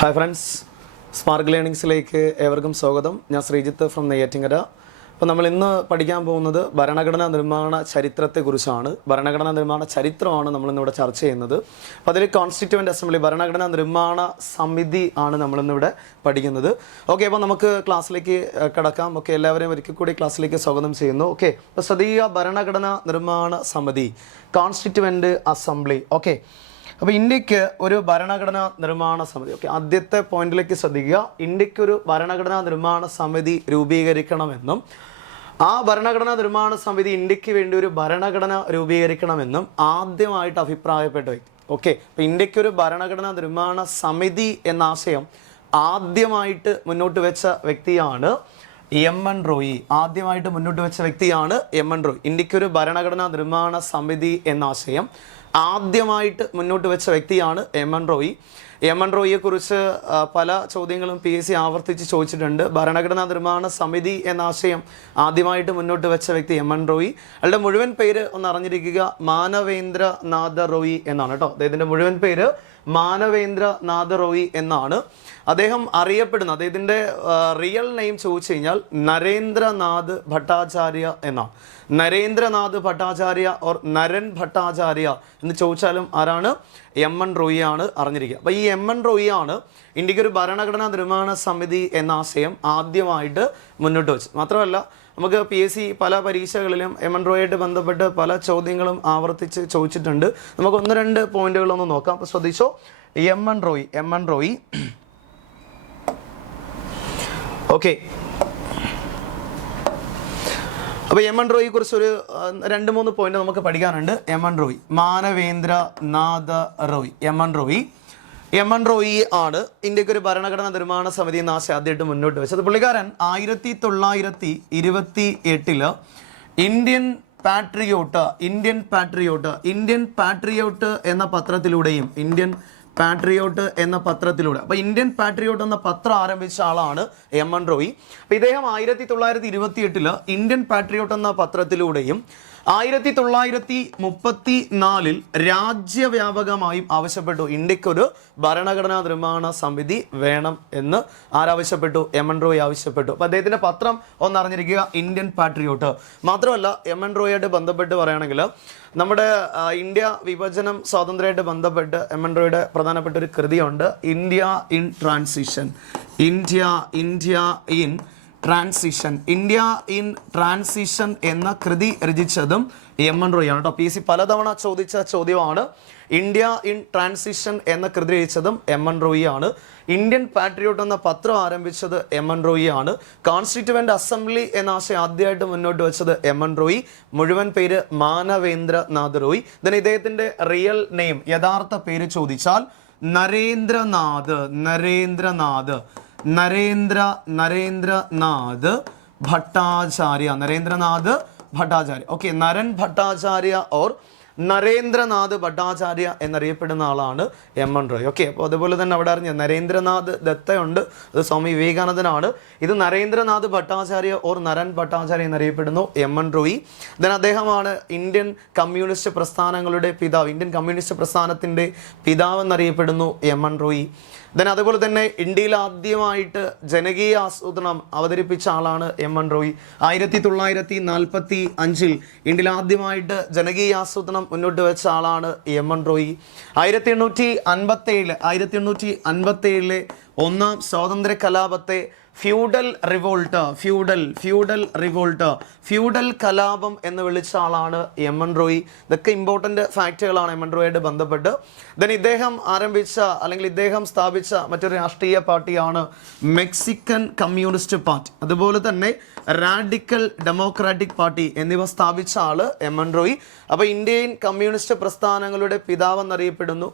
Hi friends, സ്മാർക്ക് ലേണിങ്സിലേക്ക് ഏവർക്കും സ്വാഗതം. ഞാൻ ശ്രീജിത്ത് ഫ്രം നെയ്യാറ്റിങ്കര. അപ്പോൾ നമ്മൾ ഇന്ന് പഠിക്കാൻ പോകുന്നത് ഭരണഘടനാ നിർമ്മാണ ചരിത്രത്തെക്കുറിച്ചാണ്. ഭരണഘടനാ നിർമ്മാണ ചരിത്രമാണ് നമ്മളിന്നിവിടെ ചർച്ച ചെയ്യുന്നത്. അപ്പോൾ അതിൽ കോൺസ്റ്റിറ്റ്യൂവൻ്റ് അസംബ്ലി ഭരണഘടനാ നിർമ്മാണ സമിതി ആണ് നമ്മളിന്നിവിടെ പഠിക്കുന്നത്. ഓക്കെ, അപ്പോൾ നമുക്ക് ക്ലാസ്സിലേക്ക് കടക്കാം. ഓക്കെ, എല്ലാവരെയും ഒരിക്കൽ കൂടി ക്ലാസ്സിലേക്ക് സ്വാഗതം ചെയ്യുന്നു. ഓക്കെ, അപ്പോൾ ശ്രദ്ധിക്കുക, ഭരണഘടനാ നിർമ്മാണ സമിതി, കോൺസ്റ്റിറ്റ്യൂവൻ്റ് അസംബ്ലി. ഓക്കെ, അപ്പോൾ ഇന്ത്യക്ക് ഒരു ഭരണഘടനാ നിർമ്മാണ സമിതി. ഓക്കെ, ആദ്യത്തെ പോയിന്റിലേക്ക് ശ്രദ്ധിക്കുക. ഇന്ത്യക്ക് ഒരു ഭരണഘടനാ നിർമ്മാണ സമിതി രൂപീകരിക്കണമെന്നും ആ ഭരണഘടനാ നിർമ്മാണ സമിതി ഇന്ത്യക്ക് വേണ്ടി ഒരു ഭരണഘടന രൂപീകരിക്കണമെന്നും ആദ്യമായിട്ട് അഭിപ്രായപ്പെട്ട വ്യക്തി. ഓക്കെ, അപ്പോൾ ഇന്ത്യക്ക് ഒരു ഭരണഘടനാ നിർമ്മാണ സമിതി എന്ന ആശയം ആദ്യമായിട്ട് മുന്നോട്ട് വെച്ച വ്യക്തിയാണ് എം എൻ റോയി. ആദ്യമായിട്ട് മുന്നോട്ട് വെച്ച വ്യക്തിയാണ് എം എൻ റോയി. ഇന്ത്യക്കൊരു ഭരണഘടനാ നിർമ്മാണ സമിതി എന്ന ആശയം ആദ്യമായിട്ട് മുന്നോട്ട് വെച്ച വ്യക്തിയാണ് M N Roy. M N റോയിയെക്കുറിച്ച് പല ചോദ്യങ്ങളും PSC ആവർത്തിച്ച് ചോദിച്ചിട്ടുണ്ട്. ഭരണഘടനാ നിർമ്മാണ സമിതി എന്ന ആശയം ആദ്യമായിട്ട് മുന്നോട്ട് വെച്ച വ്യക്തി എം എൻ റോയി. അയാളുടെ മുഴുവൻ പേര് ഒന്ന് അറിഞ്ഞിരിക്കുക, മാനവേന്ദ്രനാഥ റോയി എന്നാണ് കേട്ടോ. അദ്ദേഹത്തിൻ്റെ മുഴുവൻ പേര് മാനവേന്ദ്രനാഥ റോയി എന്നാണ്. അദ്ദേഹം അറിയപ്പെടുന്ന, അദ്ദേഹത്തിൻ്റെ റിയൽ നെയിം ചോദിച്ചു കഴിഞ്ഞാൽ നരേന്ദ്രനാഥ് ഭട്ടാചാര്യ എന്നാണ്. നരേന്ദ്രനാഥ് ഭട്ടാചാര്യ ഓർ നരൻ ഭട്ടാചാര്യ എന്ന് ചോദിച്ചാലും ആരാണ്? എം എൻ റോയി ആണ് അറിഞ്ഞിരിക്കുക. അപ്പോൾ ഈ എം എൻ റോയി ആണ് ഇന്ത്യക്ക് ഒരു ഭരണഘടനാ നിർമ്മാണ സമിതി എന്ന ആശയം ആദ്യമായിട്ട് മുന്നോട്ട് വെച്ചത്. മാത്രമല്ല, നമുക്ക് PSC പല പരീക്ഷകളിലും എം എൻ റോയിയായിട്ട് ബന്ധപ്പെട്ട് പല ചോദ്യങ്ങളും ആവർത്തിച്ച് ചോദിച്ചിട്ടുണ്ട്. നമുക്ക് ഒന്ന് രണ്ട് പോയിന്റുകളൊന്ന് നോക്കാം. അപ്പോൾ ശ്രദ്ധിച്ചോ, എം എൻ റോയി. ഓക്കെ, അപ്പോൾ എം എൻ റോയിയെ കുറിച്ച് ഒരു 2-3 പോയിന്റ് നമുക്ക് പഠിക്കാനുണ്ട്. M N Roy, Manabendranath Roy. M N Roy ആണ് ഇന്ത്യക്ക് ഒരു ഭരണഘടനാ നിർമ്മാണ സമിതി എന്ന ആശയം ആദ്യമായിട്ട് മുന്നോട്ട് വെച്ചത്. പുള്ളിക്കാരൻ 1928 ഇന്ത്യൻ പാട്രിയോട്ട് എന്ന പത്രത്തിലൂടെയും അപ്പോൾ ഇന്ത്യൻ പാട്രിയോട്ട് എന്ന പത്രം ആരംഭിച്ച ആളാണ് എം എൻ റോയി. അപ്പോൾ ഇദ്ദേഹം 1928 ഇന്ത്യൻ പാട്രിയോട്ട് എന്ന പത്രത്തിലൂടെയും 1934 രാജ്യവ്യാപകമായും ആവശ്യപ്പെട്ടു ഇന്ത്യക്കൊരു ഭരണഘടനാ നിർമ്മാണ സമിതി വേണം എന്ന് ആരാവശ്യപ്പെട്ടു? എം എൻ റോയി ആവശ്യപ്പെട്ടു. അപ്പോൾ അദ്ദേഹത്തിൻ്റെ പത്രം ഒന്നറിഞ്ഞിരിക്കുക, ഇന്ത്യൻ പാട്രിയോട്ട്. മാത്രമല്ല, എം എൻ റോയിയായിട്ട് ബന്ധപ്പെട്ട് പറയുകയാണെങ്കിൽ നമ്മുടെ ഇന്ത്യ വിഭജനം സ്വാതന്ത്ര്യമായിട്ട് ബന്ധപ്പെട്ട് എം എൻ റോയിയുടെ പ്രധാനപ്പെട്ട ഒരു കൃതിയുണ്ട്, ഇന്ത്യ ഇൻ ട്രാൻസിഷൻ എന്ന കൃതി രചിച്ചതും എം എൻ റോയി ആണ് കേട്ടോ. PSC പലതവണ ചോദിച്ച ചോദ്യമാണ്. ഇന്ത്യ ഇൻ ട്രാൻസിഷൻ എന്ന കൃതി രചിച്ചതും എം എൻ റോയി ആണ്. ഇന്ത്യൻ പാട്രിയോട്ട് എന്ന പത്രം ആരംഭിച്ചത് എം എൻ റോയി ആണ്. കോൺസ്റ്റിറ്റ്യൂവൻ്റ് അസംബ്ലി എന്ന ആശയം ആദ്യമായിട്ട് മുന്നോട്ട് വെച്ചത് എം എൻ റോയി. മുഴുവൻ പേര് മാനവേന്ദ്രനാഥ് റോയി. ഇദ്ദേഹത്തിൻ്റെ റിയൽ നെയിം, യഥാർത്ഥ പേര് ചോദിച്ചാൽ Narendranath Bhattacharya. Okay, Naran Bhattacharya or Narendranath Bhattacharya എന്നറിയപ്പെടുന്ന ആളാണ് എം എൻ റോയി. ഓക്കെ, അപ്പോൾ അതുപോലെ തന്നെ അവിടെ അറിഞ്ഞ നരേന്ദ്രനാഥ് ദത്തയുണ്ട്, അത് സ്വാമി വിവേകാനന്ദനാണ്. ഇത് നരേന്ദ്രനാഥ് ഭട്ടാചാര്യ ഓർ നരൻ ഭട്ടാചാര്യ എന്നറിയപ്പെടുന്നു എം എൻ റോയി. അദ്ദേഹമാണ് ഇന്ത്യൻ കമ്മ്യൂണിസ്റ്റ് പ്രസ്ഥാനങ്ങളുടെ പിതാവ്, ഇന്ത്യൻ കമ്മ്യൂണിസ്റ്റ് പ്രസ്ഥാനത്തിൻ്റെ പിതാവ് എന്നറിയപ്പെടുന്നു എം എൻ റോയി. അതുപോലെ തന്നെ ഇന്ത്യയിൽ ആദ്യമായിട്ട് ജനകീയ ആസൂത്രണം അവതരിപ്പിച്ച ആളാണ് എം എൻ റോയി. 1945 ഇന്ത്യയിൽ ആദ്യമായിട്ട് ജനകീയ ആസൂത്രണം മുന്നോട്ട് വെച്ച ആളാണ് എം എൻ റോയി. 1857 ഒന്നാം സ്വാതന്ത്ര്യ കലാപത്തെ ഫ്യൂഡൽ കലാപം എന്ന് വിളിച്ച ആളാണ് എം എൻ റോയി. ഇതൊക്കെ ഇമ്പോർട്ടൻ്റ് ഫാക്റ്റുകളാണ് എം എൻ റോയിയായിട്ട് ബന്ധപ്പെട്ട്. ഇദ്ദേഹം ആരംഭിച്ച അല്ലെങ്കിൽ ഇദ്ദേഹം സ്ഥാപിച്ച മറ്റൊരു രാഷ്ട്രീയ പാർട്ടിയാണ് മെക്സിക്കൻ കമ്മ്യൂണിസ്റ്റ് പാർട്ടി. അതുപോലെ തന്നെ റാഡിക്കൽ ഡെമോക്രാറ്റിക് പാർട്ടി എന്നിവ സ്ഥാപിച്ച ആള് എം എൻ റോയി. അപ്പോൾ ഇന്ത്യൻ കമ്മ്യൂണിസ്റ്റ് പ്രസ്ഥാനങ്ങളുടെ പിതാവ് എന്നറിയപ്പെടുന്നു.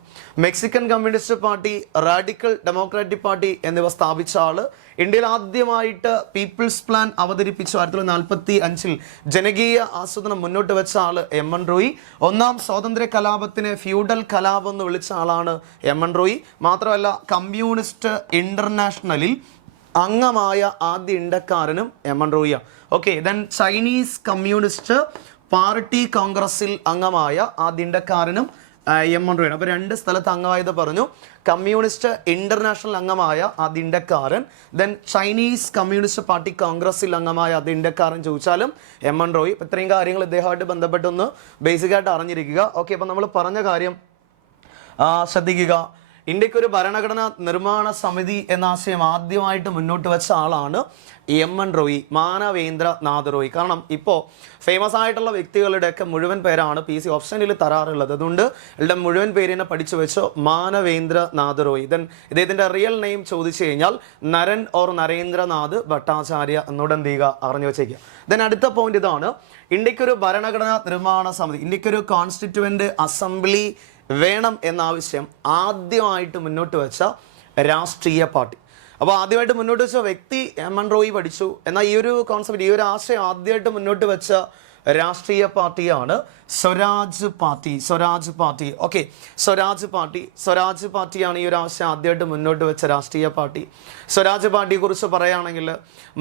Mexican communist party, radical democratic party എന്നിവ സ്ഥാപിച്ച ആള്. ഇന്ത്യയിൽ ആദ്യമായിട്ട് പീപ്പിൾസ് പ്ലാൻ അവതരിപ്പിച്ചു 1945 ജനകീയ ആസൂത്രണം മുന്നോട്ട് വെച്ച ആള് എം എൻ റോയി. ഒന്നാം സ്വാതന്ത്ര്യ കലാപത്തിന് ഫ്യൂഡൽ കലാപം എന്ന് വിളിച്ച ആളാണ് എം എൻ റോയി. മാത്രമല്ല, കമ്മ്യൂണിസ്റ്റ് ഇന്റർനാഷണലിൽ അംഗമായ ആദ്യ ഇന്ത്യക്കാരനും എം എൻ റോയിയാണ്. ഓക്കെ, ചൈനീസ് കമ്മ്യൂണിസ്റ്റ് പാർട്ടി കോൺഗ്രസിൽ അംഗമായ ആദ്യ ഇന്ത്യക്കാരനും എം.എൻ. റോയിയാണ്. അപ്പോൾ 2 സ്ഥലത്ത് അംഗമായത് പറഞ്ഞു. കമ്മ്യൂണിസ്റ്റ് ഇന്റർനാഷണൽ അംഗമായ ആദ്യ ഇന്ത്യക്കാരൻ, ദെൻ ചൈനീസ് കമ്മ്യൂണിസ്റ്റ് പാർട്ടി കോൺഗ്രസിൽ അംഗമായ ആദ്യ ഇന്ത്യക്കാരൻ ചോദിച്ചാലും എം.എൻ. റോയ്. ഇത്രയും കാര്യങ്ങൾ ഇദ്ദേഹമായിട്ട് ബന്ധപ്പെട്ടൊന്ന് ബേസിക്കായിട്ട് അറിഞ്ഞിരിക്കുക. ഓക്കെ, അപ്പോൾ നമ്മൾ പറഞ്ഞ കാര്യം ശ്രദ്ധിക്കുക. ഇന്ത്യക്ക് ഒരു ഭരണഘടനാ നിർമ്മാണ സമിതി എന്ന ആശയം ആദ്യമായിട്ട് മുന്നോട്ട് വെച്ച ആളാണ് എം.എൻ. റോയ്, മാനവേന്ദ്രനാഥ് റോയ്. കാരണം ഇപ്പോൾ ഫേമസ് ആയിട്ടുള്ള വ്യക്തികളുടെയൊക്കെ മുഴുവൻ പേരാണ് PC ഓപ്ഷനിൽ തരാറുള്ളത്. അതുകൊണ്ട് ഇവിടെ മുഴുവൻ പേരിനെ പഠിച്ചു വെച്ചോ, മാനവേന്ദ്രനാഥ് റോയ്. ദെൻ ഇദ്ദേഹത്തിൻ്റെ റിയൽ നെയിം ചോദിച്ചു കഴിഞ്ഞാൽ നരൻ ഓർ നരേന്ദ്രനാഥ് ഭട്ടാചാര്യ എന്നോട് എന്ത് ചെയ്യുക, അറിഞ്ഞു വെച്ചേക്കുക. ദെൻ അടുത്ത പോയിന്റ് ഇതാണ്, ഇന്ത്യക്കൊരു ഭരണഘടനാ നിർമ്മാണ സമിതി, ഇന്ത്യക്കൊരു കോൺസ്റ്റിറ്റ്യൂവൻ്റ് അസംബ്ലി വേണം എന്ന ആവശ്യം ആദ്യമായിട്ട് മുന്നോട്ട് വെച്ച രാഷ്ട്രീയ പാർട്ടി. അപ്പോൾ ആദ്യമായിട്ട് മുന്നോട്ട് വെച്ച വ്യക്തി എം.എൻ. റോയ് പഠിച്ചു. എന്നാൽ ഈ ഒരു കോൺസെപ്റ്റ്, ഈ ഒരു ആശയം ആദ്യമായിട്ട് മുന്നോട്ട് വെച്ച രാഷ്ട്രീയ പാർട്ടിയാണ് Swaraj party. Swaraj party, okay, Swaraj പാർട്ടിയാണ് ഈ ഒരു ആശയം ആദ്യമായിട്ട് മുന്നോട്ട് വെച്ച രാഷ്ട്രീയ പാർട്ടി. സ്വരാജ് പാർട്ടിയെ കുറിച്ച് പറയുകയാണെങ്കിൽ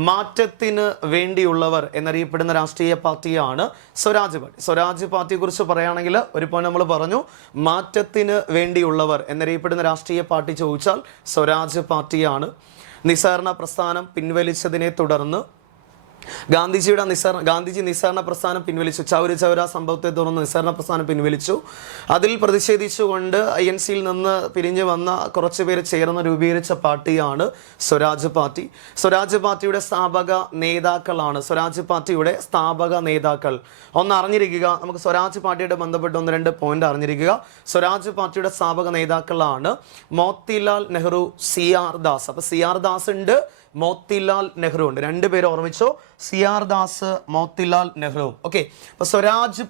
മാറ്റത്തിന് വേണ്ടിയുള്ളവർ എന്നറിയപ്പെടുന്ന രാഷ്ട്രീയ പാർട്ടിയാണ് സ്വരാജ് പാർട്ടി. സ്വരാജ് പാർട്ടിയെ കുറിച്ച് പറയുകയാണെങ്കിൽ ഒരു പോയിന്റ് നമ്മൾ പറഞ്ഞു, മാറ്റത്തിന് വേണ്ടിയുള്ളവർ എന്നറിയപ്പെടുന്ന രാഷ്ട്രീയ പാർട്ടി ചോദിച്ചാൽ സ്വരാജ് പാർട്ടിയാണ്. നിസ്സഹകരണ പ്രസ്ഥാനം പിൻവലിച്ചതിനെ തുടർന്ന് ഗാന്ധിജി നിസ്സഹകരണ പ്രസ്ഥാനം പിൻവലിച്ചു. ചൗരി ചൗര സംഭവത്തെ തുടർന്ന് നിസ്സഹകരണ പ്രസ്ഥാനം പിൻവലിച്ചു. അതിൽ പ്രതിഷേധിച്ചുകൊണ്ട് INC-യിൽ നിന്ന് പിരിഞ്ഞു വന്ന കുറച്ച് പേര് ചേർന്ന് രൂപീകരിച്ച പാർട്ടിയാണ് സ്വരാജ് പാർട്ടി. സ്വരാജ് പാർട്ടിയുടെ സ്ഥാപക നേതാക്കളാണ്. ഒന്ന് അറിഞ്ഞിരിക്കുക, നമുക്ക് സ്വരാജ് പാർട്ടിയുടെ ബന്ധപ്പെട്ട് 1-2 പോയിന്റ് അറിഞ്ഞിരിക്കുക. സ്വരാജ് പാർട്ടിയുടെ സ്ഥാപക നേതാക്കളാണ് മോത്തിലാൽ നെഹ്റു, CR ദാസ്. അപ്പോൾ CR ദാസ് ഉണ്ട്, മോത്തിലാൽ നെഹ്റു ഉണ്ട്. 2 പേര് ഓർമ്മിച്ചോ, CR ദാസ്, മോത്തിലാൽ നെഹ്റു. ഓക്കെ, അപ്പോൾ സ്വരാജ്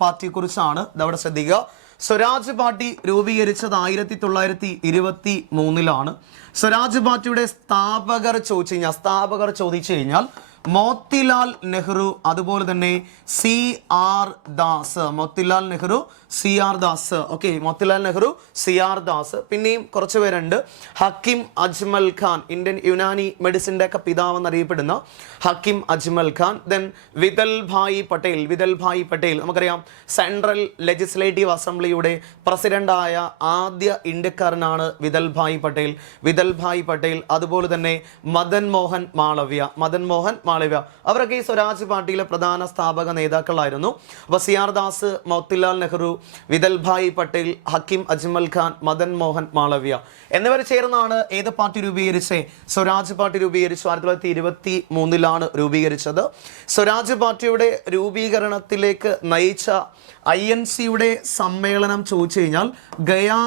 പാർട്ടിയെ കുറിച്ചാണ് ഇതവിടെ ശ്രദ്ധിക്കുക. സ്വരാജ് പാർട്ടി രൂപീകരിച്ചത് 1923-ലാണ്. സ്വരാജ് പാർട്ടിയുടെ സ്ഥാപകർ ചോദിച്ചു കഴിഞ്ഞാൽ മോത്തിലാൽ നെഹ്റു, അതുപോലെ തന്നെ CR ദാസ്. മോത്തിലാൽ നെഹ്റു, CR ദാസ്. പിന്നെയും കുറച്ച് പേരുണ്ട്. ഹക്കിം അജ്മൽ ഖാൻ, ഇന്ത്യൻ യുനാനി മെഡിസിൻ്റെ ഒക്കെ പിതാവ് എന്നറിയപ്പെടുന്ന ഹക്കിം അജ്മൽ ഖാൻ. ദെൻ വിതൽ ഭായ് പട്ടേൽ, നമുക്കറിയാം സെൻട്രൽ ലെജിസ്ലേറ്റീവ് അസംബ്ലിയുടെ പ്രസിഡന്റായ ആദ്യ ഇന്ത്യക്കാരനാണ് വിതൽ ഭായ് പട്ടേൽ. അതുപോലെ തന്നെ മദൻ മോഹൻ മാളവ്യ, അവരൊക്കെ ഈ സ്വരാജ് പാർട്ടിയിലെ പ്രധാന സ്ഥാപക നേതാക്കളായിരുന്നു. അപ്പോൾ CR ദാസ്, മോത്തിലാൽ നെഹ്റു, വിതൽ ഭായ് പട്ടേൽ, ഹക്കിം അജ്മൽ ഖാൻ, മദൻ മോഹൻ മാളവ്യ എന്നിവർ ചേർന്നാണ് ഏത് പാർട്ടി രൂപീകരിച്ചത്? സ്വരാജ് പാർട്ടി രൂപീകരിച്ചു. 1923-ലാണ് രൂപീകരിച്ചത്. സ്വരാജ് പാർട്ടിയുടെ രൂപീകരണത്തിലേക്ക് നയിച്ച INC-യുടെ സമ്മേളനം ചോദിച്ചു കഴിഞ്ഞാൽ ഗയാ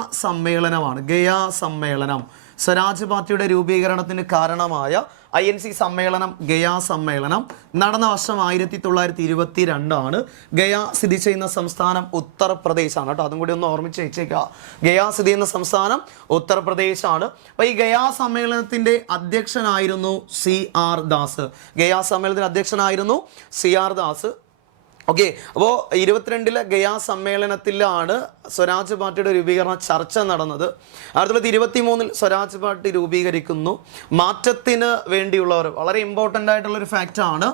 സമ്മേളനം. സ്വരാജ് പാർട്ടിയുടെ രൂപീകരണത്തിന് കാരണമായ INC സമ്മേളനം, ഗയാ സമ്മേളനം നടന്ന വർഷം 1922-ആണ്. ഗയാ സ്ഥിതി ചെയ്യുന്ന സംസ്ഥാനം ഉത്തർപ്രദേശാണ് കേട്ടോ, അതും കൂടി ഒന്ന് ഓർമ്മിച്ച് വെച്ചേക്കുക. ഗയാ സ്ഥിതി ചെയ്യുന്ന സംസ്ഥാനം ഉത്തർപ്രദേശാണ്. അപ്പോൾ ഈ ഗയാ സമ്മേളനത്തിൻ്റെ അധ്യക്ഷനായിരുന്നു CR ദാസ്. ഓക്കെ, അപ്പോൾ 22-ലെ ഗയാ സമ്മേളനത്തിലാണ് സ്വരാജ് പാർട്ടിയുടെ രൂപീകരണ ചർച്ച നടന്നത്. 1923-ൽ സ്വരാജ് പാർട്ടി രൂപീകരിക്കുന്നു. മാറ്റത്തിന് വേണ്ടിയുള്ളവർ, വളരെ ഇമ്പോർട്ടൻ്റ് ആയിട്ടുള്ളൊരു ഫാക്റ്റാണ്,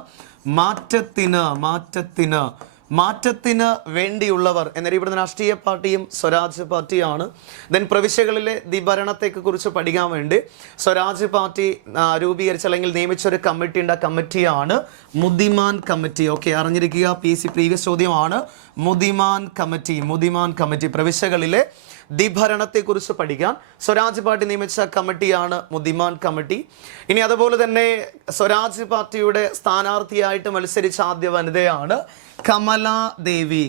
മാറ്റത്തിന് വേണ്ടിയുള്ളവർ എന്നറിയപ്പെടുന്ന രാഷ്ട്രീയ പാർട്ടിയും സ്വരാജ് പാർട്ടിയാണ്. ദെൻ പ്രവിശ്യകളിലെ ദ്വിഭരണത്തെയൊക്കെ കുറിച്ച് പഠിക്കാൻ വേണ്ടി സ്വരാജ് പാർട്ടി രൂപീകരിച്ച അല്ലെങ്കിൽ നിയമിച്ചൊരു കമ്മിറ്റിയുടെ കമ്മിറ്റിയാണ് മുദിമാൻ കമ്മിറ്റി. ഓക്കെ, അറിഞ്ഞിരിക്കുക, PC പ്രീവിയസ് ചോദ്യമാണ്. മുദിമാൻ കമ്മിറ്റി പ്രവിശ്യകളിലെ ദ്വിഭരണത്തെക്കുറിച്ച് പഠിക്കാൻ സ്വരാജ് പാർട്ടി നിയമിച്ച കമ്മിറ്റിയാണ് മുദിമാൻ കമ്മിറ്റി. ഇനി അതുപോലെ തന്നെ സ്വരാജ് പാർട്ടിയുടെ സ്ഥാനാർത്ഥിയായിട്ട് മത്സരിച്ച ആദ്യ വനിതയാണ് കമലാദേവി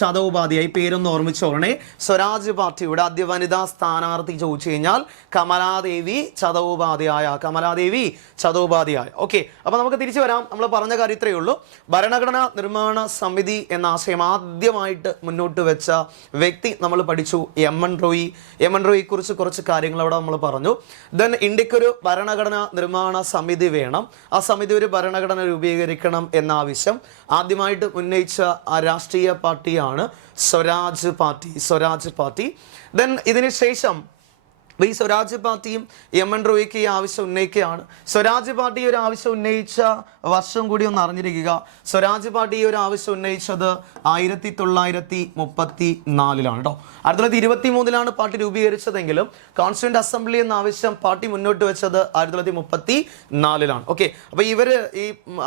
ചതോപാധ്യായ പേരൊന്ന് ഓർമ്മിച്ചോളണേ. സ്വരാജ് പാർട്ടിയുടെ ആദ്യ വനിതാ സ്ഥാനാർത്ഥി ചോദിച്ചു കഴിഞ്ഞാൽ കമലാദേവി ചതോപാധ്യായ. ഓക്കെ, അപ്പോൾ നമുക്ക് തിരിച്ചു വരാം. നമ്മൾ പറഞ്ഞ കാര്യം ഇത്രയേ ഉള്ളൂ. ഭരണഘടനാ നിർമ്മാണ സമിതി എന്ന ആശയം ആദ്യമായിട്ട് മുന്നോട്ട് വെച്ച വ്യക്തി നമ്മൾ പഠിച്ചു, എം.എൻ. റോയിയെ കുറിച്ച് കുറച്ച് കാര്യങ്ങൾ അവിടെ നമ്മൾ പറഞ്ഞു. ദെൻ ഇന്ത്യക്കൊരു ഭരണഘടനാ നിർമ്മാണ സമിതി വേണം, ആ സമിതി ഒരു ഭരണഘടന രൂപീകരിക്കണം എന്ന ആവശ്യം ആദ്യമായിട്ട് ഉന്നയിച്ച ആ രാഷ്ട്രീയ പാർട്ടിയാണ് സ്വരാജ് പാർട്ടി. ദെൻ ഇതിന് ശേഷം അപ്പോൾ ഈ സ്വരാജ് പാർട്ടിയും എം.എൻ. റോയിക്ക് ഈ ആവശ്യം ഉന്നയിക്കുകയാണ്. സ്വരാജ് പാർട്ടി ഒരു ആവശ്യം ഉന്നയിച്ച വർഷം കൂടി ഒന്ന് അറിഞ്ഞിരിക്കുക. സ്വരാജ് പാർട്ടി ഒരു ആവശ്യം ഉന്നയിച്ചത് 1934 കേട്ടോ. 1923 പാർട്ടി രൂപീകരിച്ചതെങ്കിലും കോൺസ്റ്റിറ്റ്യൂന്റ് അസംബ്ലി എന്ന ആവശ്യം പാർട്ടി മുന്നോട്ട് വെച്ചത് 1934. ഓക്കെ, അപ്പോൾ ഇവർ ഈ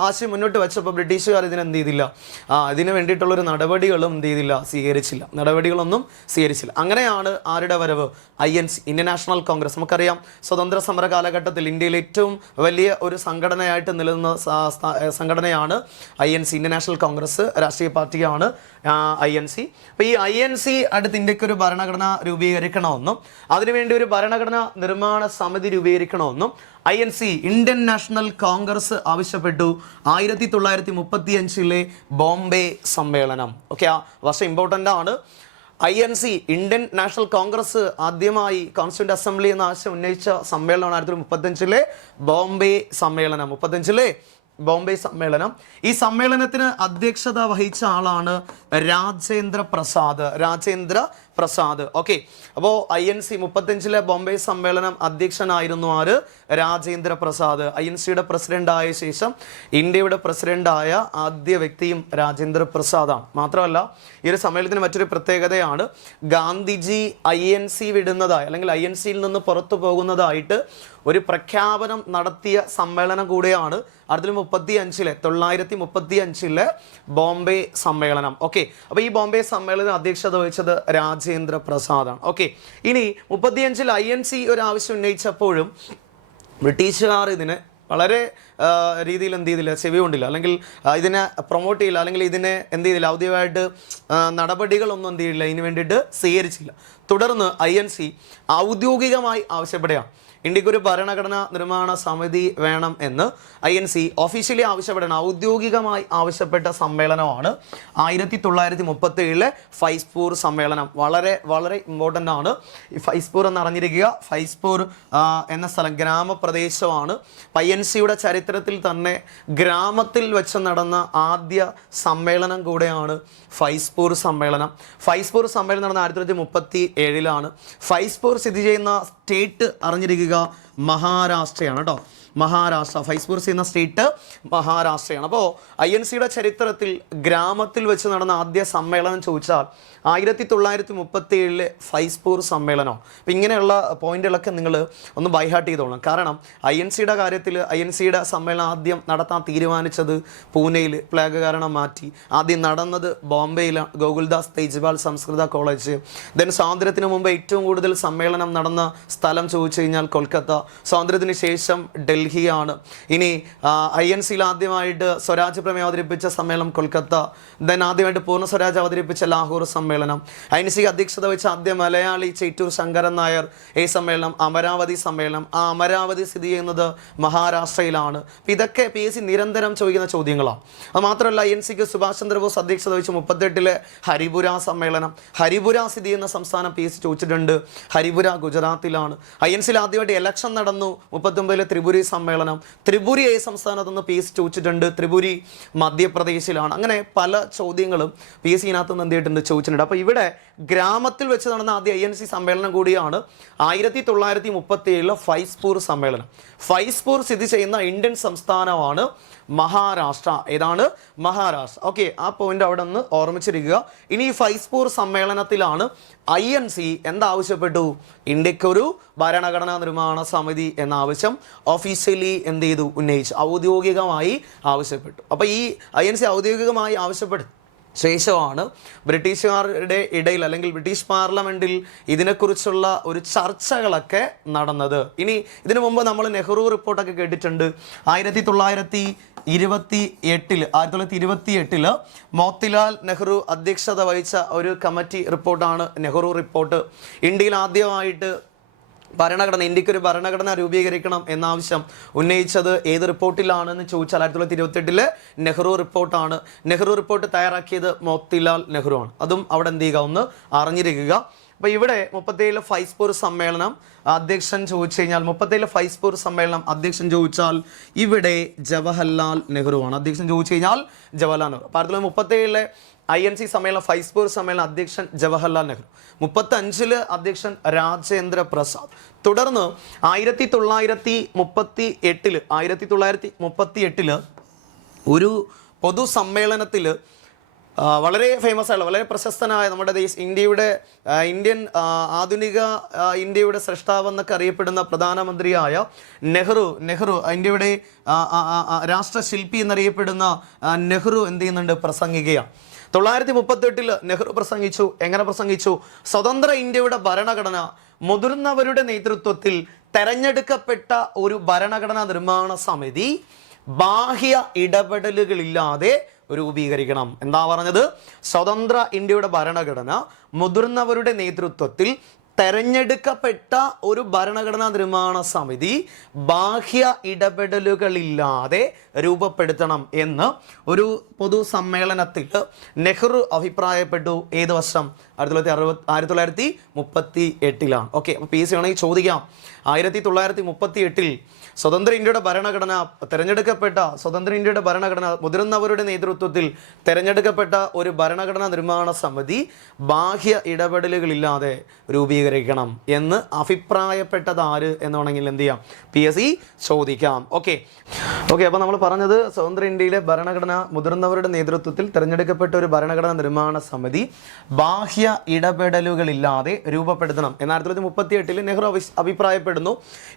ആശയം മുന്നോട്ട് വെച്ചപ്പോൾ ബ്രിട്ടീഷുകാർ ഇതിനെന്ത് ചെയ്തില്ല, ഇതിന് വേണ്ടിയിട്ടുള്ളൊരു നടപടികളും എന്ത് ചെയ്തില്ല, നടപടികളൊന്നും സ്വീകരിച്ചില്ല. അങ്ങനെയാണ് ആരുടെ വരവ്? INC, Indian national Congress. നമുക്കറിയാം സ്വതന്ത്ര സമര കാലഘട്ടത്തിൽ ഇന്ത്യയിൽ ഏറ്റവും വലിയ ഒരു സംഘടനയായിട്ട് നിലനിന്ന സംഘടനയാണ് INC, ഇന്ത്യൻ നാഷണൽ കോൺഗ്രസ് രാഷ്ട്രീയ പാർട്ടിയാണ് INC. അപ്പോൾ ഈ INC അടുത്ത് ഇന്ത്യക്ക് ഒരു ഭരണഘടന രൂപീകരിക്കണമെന്നും അതിനുവേണ്ടി ഒരു ഭരണഘടനാ നിർമ്മാണ സമിതി രൂപീകരിക്കണമെന്നും INC, ഇന്ത്യൻ നാഷണൽ കോൺഗ്രസ് ആവശ്യപ്പെട്ടു. 1935 ബോംബെ സമ്മേളനം. ഓക്കെ, ആ വർഷം ഇമ്പോർട്ടൻ്റ് ആണ്. INC, ഇന്ത്യൻ നാഷണൽ കോൺഗ്രസ് ആദ്യമായി കോൺസ്റ്റിറ്റ്യൂന്റ് അസംബ്ലി എന്ന ആശയം ഉന്നയിച്ച സമ്മേളനമാണ് 1935 ബോംബെ സമ്മേളനം. 35 ബോംബെ സമ്മേളനം. ഈ സമ്മേളനത്തിന് അധ്യക്ഷത വഹിച്ച ആളാണ് രാജേന്ദ്ര പ്രസാദ്. ഓക്കെ, അപ്പോൾ INC 35 ബോംബെ സമ്മേളനം അധ്യക്ഷനായിരുന്നു ആര്? രാജേന്ദ്ര പ്രസാദ്. INCയുടെ പ്രസിഡന്റ് ആയ ശേഷം ഇന്ത്യയുടെ പ്രസിഡന്റായ ആദ്യ വ്യക്തിയും രാജേന്ദ്ര പ്രസാദാണ്. മാത്രമല്ല ഈ ഒരു സമ്മേളനത്തിന് മറ്റൊരു പ്രത്യേകതയാണ്, ഗാന്ധിജി INC വിടുന്നതായി അല്ലെങ്കിൽ INCയിൽ നിന്ന് പുറത്തു പോകുന്നതായിട്ട് ഒരു പ്രഖ്യാപനം നടത്തിയ സമ്മേളനം കൂടെയാണ് 1935 ബോംബെ സമ്മേളനം. ഓക്കെ, അപ്പോൾ ഈ ബോംബെ സമ്മേളനം അധ്യക്ഷത വഹിച്ചത് രാജേന്ദ്ര പ്രസാദാണ്. ഓക്കെ, ഇനി 35 INC ഒരു ആവശ്യം ഉന്നയിച്ചപ്പോഴും ബ്രിട്ടീഷുകാർ ഇതിന് വളരെ രീതിയിൽ എന്ത് ചെയ്തില്ല, ചെവി കൊണ്ടില്ല, അല്ലെങ്കിൽ ഇതിനെ പ്രൊമോട്ട് ചെയ്യില്ല, അല്ലെങ്കിൽ ഇതിനെ എന്ത് ചെയ്തില്ല, ഔദ്യോഗികമായിട്ട് നടപടികളൊന്നും എന്ത് ചെയ്യില്ല, ഇതിന് വേണ്ടിയിട്ട് സ്വീകരിച്ചില്ല. തുടർന്ന് INC ഔദ്യോഗികമായി ആവശ്യപ്പെടുകയാണ്, ഇന്ത്യക്ക് ഒരു ഭരണഘടനാ നിർമ്മാണ സമിതി വേണം എന്ന് INC ഒഫീഷ്യലി ആവശ്യപ്പെടണം. ഔദ്യോഗികമായി ആവശ്യപ്പെട്ട സമ്മേളനമാണ് 1937 ഫൈസ്പൂർ സമ്മേളനം. വളരെ വളരെ ഇമ്പോർട്ടൻ്റ് ആണ് ഈ ഫൈസ്പൂർ എന്ന് അറിഞ്ഞിരിക്കുക. ഫൈസ്പൂർ എന്ന സ്ഥലം ഗ്രാമപ്രദേശമാണ്. INCയുടെ ചരിത്രത്തിൽ തന്നെ ഗ്രാമത്തിൽ വെച്ച് നടന്ന ആദ്യ സമ്മേളനം കൂടെയാണ് ഫൈസ്പൂർ സമ്മേളനം. ഫൈസ്പൂർ സമ്മേളനം നടന്ന 1937 ഫൈസ്പൂർ സ്ഥിതി ചെയ്യുന്ന സ്റ്റേറ്റ് അറിഞ്ഞിരിക്കുക, മഹാരാഷ്ട്രയാണ് കേട്ടോ. മഹാരാഷ്ട്ര. ഫൈസ്പൂർ ചെയ്യുന്ന സ്റ്റേറ്റ് മഹാരാഷ്ട്രയാണ്. അപ്പോൾ INCയുടെ ചരിത്രത്തിൽ ഗ്രാമത്തിൽ വെച്ച് നടന്ന ആദ്യ സമ്മേളനം ചോദിച്ചാൽ 1937 ഫൈസ്പൂർ സമ്മേളനം. അപ്പോൾ ഇങ്ങനെയുള്ള പോയിന്റുകളൊക്കെ നിങ്ങൾ ഒന്ന് ബൈഹാർട്ട് ചെയ്തോളണം. കാരണം INCയുടെ കാര്യത്തിൽ INCയുടെ സമ്മേളനം ആദ്യം നടത്താൻ തീരുമാനിച്ചത് പൂനെയിൽ, പ്ലേഗ് കാരണം മാറ്റി. ആദ്യം നടന്നത് ബോംബെയിലാണ്, ഗോകുൽദാസ് തേജ്പാൽ സംസ്കൃത കോളേജ്. ദെൻ സ്വാതന്ത്ര്യത്തിന് മുമ്പ് ഏറ്റവും കൂടുതൽ സമ്മേളനം നടന്ന സ്ഥലം ചോദിച്ചു കഴിഞ്ഞാൽ കൊൽക്കത്ത. സ്വാതന്ത്ര്യത്തിന് ശേഷം ഡൽഹിയാണ്. ഇനി INCയിൽ ആദ്യമായിട്ട് സ്വരാജ് പ്രമേയം അവതരിപ്പിച്ച സമ്മേളനം കൊൽക്കത്ത. ദെൻ ആദ്യമായിട്ട് പൂർണ്ണ സ്വരാജ് അവതരിപ്പിച്ച ലാഹോർ സമ്മേളനം. INC അധ്യക്ഷത വെച്ച ആദ്യ മലയാളി ചേറ്റൂർ ശങ്കരൻ നായർ. ഈ സമ്മേളനം അമരാവതി സമ്മേളനം. ആ അമരാവതി സ്ഥിതി ചെയ്യുന്നത് മഹാരാഷ്ട്രയിലാണ്. ഇതൊക്കെ PSC നിരന്തരം ചോദിക്കുന്ന ചോദ്യങ്ങളാണ്. അത് മാത്രമല്ല INCക്ക് സുഭാഷ് ചന്ദ്രബോസ് അധ്യക്ഷത വഹിച്ച 38 ഹരിപുര സമ്മേളനം. ഹരിപുര സ്ഥിതി ചെയ്യുന്ന സംസ്ഥാനം PSC ചോദിച്ചിട്ടുണ്ട്. ഹരിപുര ഗുജറാത്തിലാണ്. INCയിൽ ആദ്യമായിട്ട് ഇലക്ഷൻ നടന്നു 39 ത്രിപുരി സമ്മേളനം. ത്രിപുരി ഏത് സംസ്ഥാനത്തുനിന്ന് PSC ചോദിച്ചിട്ടുണ്ട്. ത്രിപുരി മധ്യപ്രദേശിലാണ്. അങ്ങനെ പല ചോദ്യങ്ങളും PSC ഇതിനകത്ത് നിന്ന് എന്ത് ചെയ്തിട്ടുണ്ട്, ചോദിച്ചിട്ടുണ്ട്. അപ്പോൾ ഇവിടെ ഗ്രാമത്തിൽ വെച്ച് നടന്ന ആദ്യ INC സമ്മേളനം കൂടിയാണ് 1937 ഫൈസ്പൂർ സമ്മേളനം. ഫൈസ്പൂർ സ്ഥിതി ചെയ്യുന്ന ഇന്ത്യൻ സംസ്ഥാനമാണ് മഹാരാഷ്ട്ര. ഏതാണ്? മഹാരാഷ്ട്ര. ഓക്കെ, ആ പോയിന്റ് അവിടെ നിന്ന് ഓർമ്മിച്ചിരിക്കുക. ഇനി ഈ ഫൈസ്പൂർ സമ്മേളനത്തിലാണ് INC എന്താവശ്യപ്പെട്ടു? ഇന്ത്യക്കൊരു ഭരണഘടനാ നിർമ്മാണ സമിതി എന്ന ആവശ്യം ഒഫീഷ്യലി എന്ത് ചെയ്തു, ഉന്നയിച്ചു, ഔദ്യോഗികമായി ആവശ്യപ്പെട്ടു. അപ്പോൾ ഈ INC ഔദ്യോഗികമായി ആവശ്യപ്പെട്ടു ശേഷമാണ് ബ്രിട്ടീഷുകാരുടെ ഇടയിൽ അല്ലെങ്കിൽ ബ്രിട്ടീഷ് പാർലമെൻറ്റിൽ ഇതിനെക്കുറിച്ചുള്ള ഒരു ചർച്ചകളൊക്കെ നടന്നത്. ഇനി ഇതിനു മുമ്പ് നമ്മൾ നെഹ്റു റിപ്പോർട്ടൊക്കെ കേട്ടിട്ടുണ്ട്. 1928 മോത്തിലാൽ നെഹ്റു അധ്യക്ഷത വഹിച്ച ഒരു കമ്മിറ്റി റിപ്പോർട്ടാണ് നെഹ്റു റിപ്പോർട്ട്. ഇന്ത്യയിൽ ആദ്യമായിട്ട് ഇന്ത്യക്കൊരു ഭരണഘടന രൂപീകരിക്കണം എന്ന ആവശ്യം ഉന്നയിച്ചത് ഏത് റിപ്പോർട്ടിലാണെന്ന് ചോദിച്ചാൽ 1928 നെഹ്റു റിപ്പോർട്ടാണ്. നെഹ്റു റിപ്പോർട്ട് തയ്യാറാക്കിയത് മോത്തിലാൽ നെഹ്റു ആണ്. അതും അവിടെ എന്ത് ചെയ്യുക, ഒന്ന് അറിഞ്ഞിരിക്കുക. അപ്പോൾ ഇവിടെ 37 ഫൈസ്പൂർ സമ്മേളനം അധ്യക്ഷൻ ചോദിച്ചു കഴിഞ്ഞാൽ 37 ഫൈസ്പൂർ സമ്മേളനം അധ്യക്ഷൻ ചോദിച്ചാൽ ഇവിടെ ജവഹർലാൽ നെഹ്റു ആണ്. അധ്യക്ഷൻ ചോദിച്ചു കഴിഞ്ഞാൽ ജവഹർലാൽ നെഹ്റു. 1937 INC സമ്മേളനം ഫൈസ്പൂർ സമ്മേളനം അധ്യക്ഷൻ ജവഹർലാൽ നെഹ്റു. 35 അധ്യക്ഷൻ രാജേന്ദ്ര പ്രസാദ്. തുടർന്ന് 1938 ഒരു പൊതുസമ്മേളനത്തിൽ വളരെ ഫേമസ് ആയുള്ള വളരെ പ്രശസ്തനായ നമ്മുടെ ആധുനിക ഇന്ത്യയുടെ സൃഷ്ടാവ് എന്നൊക്കെ അറിയപ്പെടുന്ന പ്രധാനമന്ത്രിയായ നെഹ്റു ഇന്ത്യയുടെ രാഷ്ട്രശില്പി എന്നറിയപ്പെടുന്ന നെഹ്റു എന്ത് ചെയ്യുന്നുണ്ട്? പ്രസംഗിക്കുകയാണ്. 1938 നെഹ്റു പ്രസംഗിച്ചു. എങ്ങനെ പ്രസംഗിച്ചു? സ്വതന്ത്ര ഇന്ത്യയുടെ ഭരണഘടന മുതിർന്നവരുടെ നേതൃത്വത്തിൽ തെരഞ്ഞെടുക്കപ്പെട്ട ഒരു ഭരണഘടനാ നിർമ്മാണ സമിതി ബാഹ്യ ഇടപെടലുകളില്ലാതെ രൂപീകരിക്കണം. എന്താ പറഞ്ഞത്? സ്വതന്ത്ര ഇന്ത്യയുടെ ഭരണഘടന മുതിർന്നവരുടെ നേതൃത്വത്തിൽ തെരഞ്ഞെടുക്കപ്പെട്ട ഒരു ഭരണഘടനാ നിർമ്മാണ സമിതി ബാഹ്യ ഇടപെടലുകളില്ലാതെ രൂപപ്പെടുത്തണം എന്ന് ഒരു പൊതുസമ്മേളനത്തിൽ നെഹ്റു അഭിപ്രായപ്പെട്ടു. ഏത് വർഷം? 1938. ഓക്കെ, അപ്പോൾ PSC ആണെങ്കിൽ ചോദിക്കാം, 1938 സ്വതന്ത്ര ഇന്ത്യയുടെ ഭരണഘടന തിരഞ്ഞെടുക്കപ്പെട്ട സ്വതന്ത്ര ഇന്ത്യയുടെ ഭരണഘടന മുതിർന്നവരുടെ നേതൃത്വത്തിൽ തിരഞ്ഞെടുക്കപ്പെട്ട ഒരു ഭരണഘടനാ നിർമ്മാണ സമിതി ബാഹ്യ ഇടപെടലുകളില്ലാതെ രൂപീകരിക്കണം എന്ന് അഭിപ്രായപ്പെട്ടത് ആര് എന്ന് വേണമെങ്കിൽ എന്ത് ചെയ്യാം? PSC ചോദിക്കാം. ഓക്കെ, അപ്പോൾ നമ്മൾ പറഞ്ഞത് സ്വതന്ത്ര ഇന്ത്യയിലെ ഭരണഘടന മുതിർന്നവരുടെ നേതൃത്വത്തിൽ തിരഞ്ഞെടുക്കപ്പെട്ട ഒരു ഭരണഘടനാ നിർമ്മാണ സമിതി ബാഹ്യ ഇടപെടലുകളില്ലാതെ രൂപപ്പെടുത്തണം എന്ന് 1938 നെഹ്റു അഭിപ്രായപ്പെടുന്നു.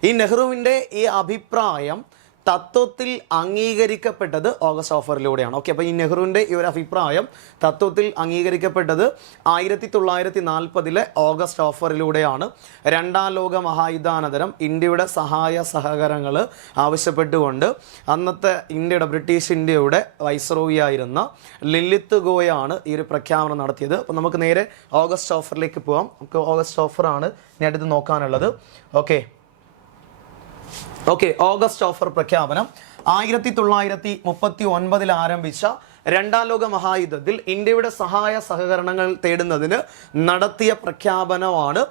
ഈ നെഹ്റുവിൻ്റെ ഈ അഭിപ്രായം തത്വത്തിൽ അംഗീകരിക്കപ്പെട്ടത് ഓഗസ്റ്റ് ഓഫറിലൂടെയാണ്. ഓക്കെ, അപ്പോൾ ഈ നെഹ്റുവിൻ്റെ ഈ ഒരു അഭിപ്രായം തത്വത്തിൽ അംഗീകരിക്കപ്പെട്ടത് 1940 ഓഗസ്റ്റ് ഓഫറിലൂടെയാണ്. രണ്ടാം ലോക മഹായുദ്ധാനന്തരം ഇന്ത്യയുടെ സഹകരണങ്ങൾ ആവശ്യപ്പെട്ടുകൊണ്ട് അന്നത്തെ ബ്രിട്ടീഷ് ഇന്ത്യയുടെ വൈസ്രോയി ആയിരുന്ന ലില്ലിത്ത് ഗോയാണ് ഈ ഒരു പ്രഖ്യാപനം നടത്തിയത്. അപ്പോൾ നമുക്ക് നേരെ ഓഗസ്റ്റ് ഓഫറിലേക്ക് പോകാം. നമുക്ക് ഓഗസ്റ്റ് ഓഫറാണ് ഇനി അടുത്ത് നോക്കാനുള്ളത്. ഓക്കെ, ഓഗസ്റ്റ് ഓഫർ പ്രഖ്യാപനം 1939 ആരംഭിച്ച രണ്ടാം ലോക മഹായുദ്ധത്തിൽ ഇന്ത്യയുടെ സഹകരണങ്ങൾ തേടുന്നതിന് നടത്തിയ പ്രഖ്യാപനമാണ്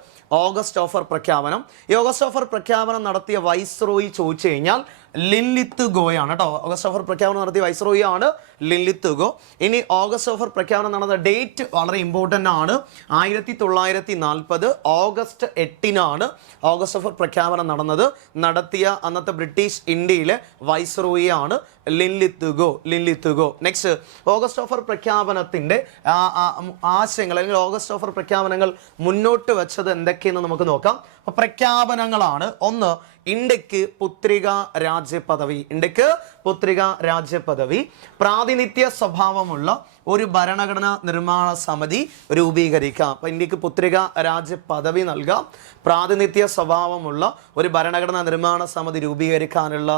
ഓഗസ്റ്റ് ഓഫർ പ്രഖ്യാപനം. ഈ ഓഗസ്റ്റ് ഓഫർ പ്രഖ്യാപനം നടത്തിയ വൈസ്രോയി ചോദിച്ചു കഴിഞ്ഞാൽ ലില്ലിത്ത് ഗോയാണ് കേട്ടോ. ഓഗസ്റ്റ് ഓഫർ പ്രഖ്യാപനം നടത്തിയ വൈസ്രോയി ആണ് ലില്ലിത്ത് ഗോ. ഇനി ഓഗസ്റ്റ് ഓഫർ പ്രഖ്യാപനം നടന്ന ഡേറ്റ് വളരെ ഇമ്പോർട്ടൻ്റ് ആണ്. 1940 ഓഗസ്റ്റ് 8 ഓഗസ്റ്റ് ഓഫർ പ്രഖ്യാപനം നടത്തിയ അന്നത്തെ ബ്രിട്ടീഷ് ഇന്ത്യയിലെ വൈസ്രോയി ആണ് Lilith go. Next, August offer പ്രഖ്യാപനത്തിൻ്റെ ആശയങ്ങൾ അല്ലെങ്കിൽ ഓഗസ്റ്റ് ഓഫർ പ്രഖ്യാപനങ്ങൾ മുന്നോട്ട് വെച്ചത് എന്തൊക്കെയെന്ന് നമുക്ക് നോക്കാം. അപ്പോൾ പ്രഖ്യാപനങ്ങളാണ്. ഒന്ന്, ഇന്ത്യക്ക് പുത്രിക രാജ്യപദവി, പ്രാതിനിധ്യ സ്വഭാവമുള്ള ഒരു ഭരണഘടനാ നിർമ്മാണ സമിതി രൂപീകരിക്കാം. അപ്പോൾ ഇന്ത്യക്ക് പുത്രിക രാജ്യപദവി നൽകാം, പ്രാതിനിധ്യ സ്വഭാവമുള്ള ഒരു ഭരണഘടനാ നിർമ്മാണ സമിതി രൂപീകരിക്കാനുള്ള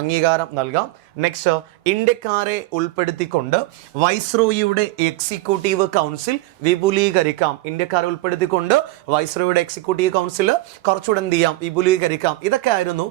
അംഗീകാരം നൽകാം. നെക്സ്റ്റ്, ഇന്ത്യക്കാരെ ഉൾപ്പെടുത്തിക്കൊണ്ട് വൈസ്രോയിയുടെ എക്സിക്യൂട്ടീവ് കൗൺസിൽ വിപുലീകരിക്കാം. ഇന്ത്യക്കാരെ ഉൾപ്പെടുത്തിക്കൊണ്ട് വൈസ്രോയിയുടെ എക്സിക്യൂട്ടീവ് കൗൺസിൽ കുറച്ചുകൂടെ എന്ത് ചെയ്യാം? വിപുലീകരിക്കാം. ഇതൊക്കെ ആയിരുന്നു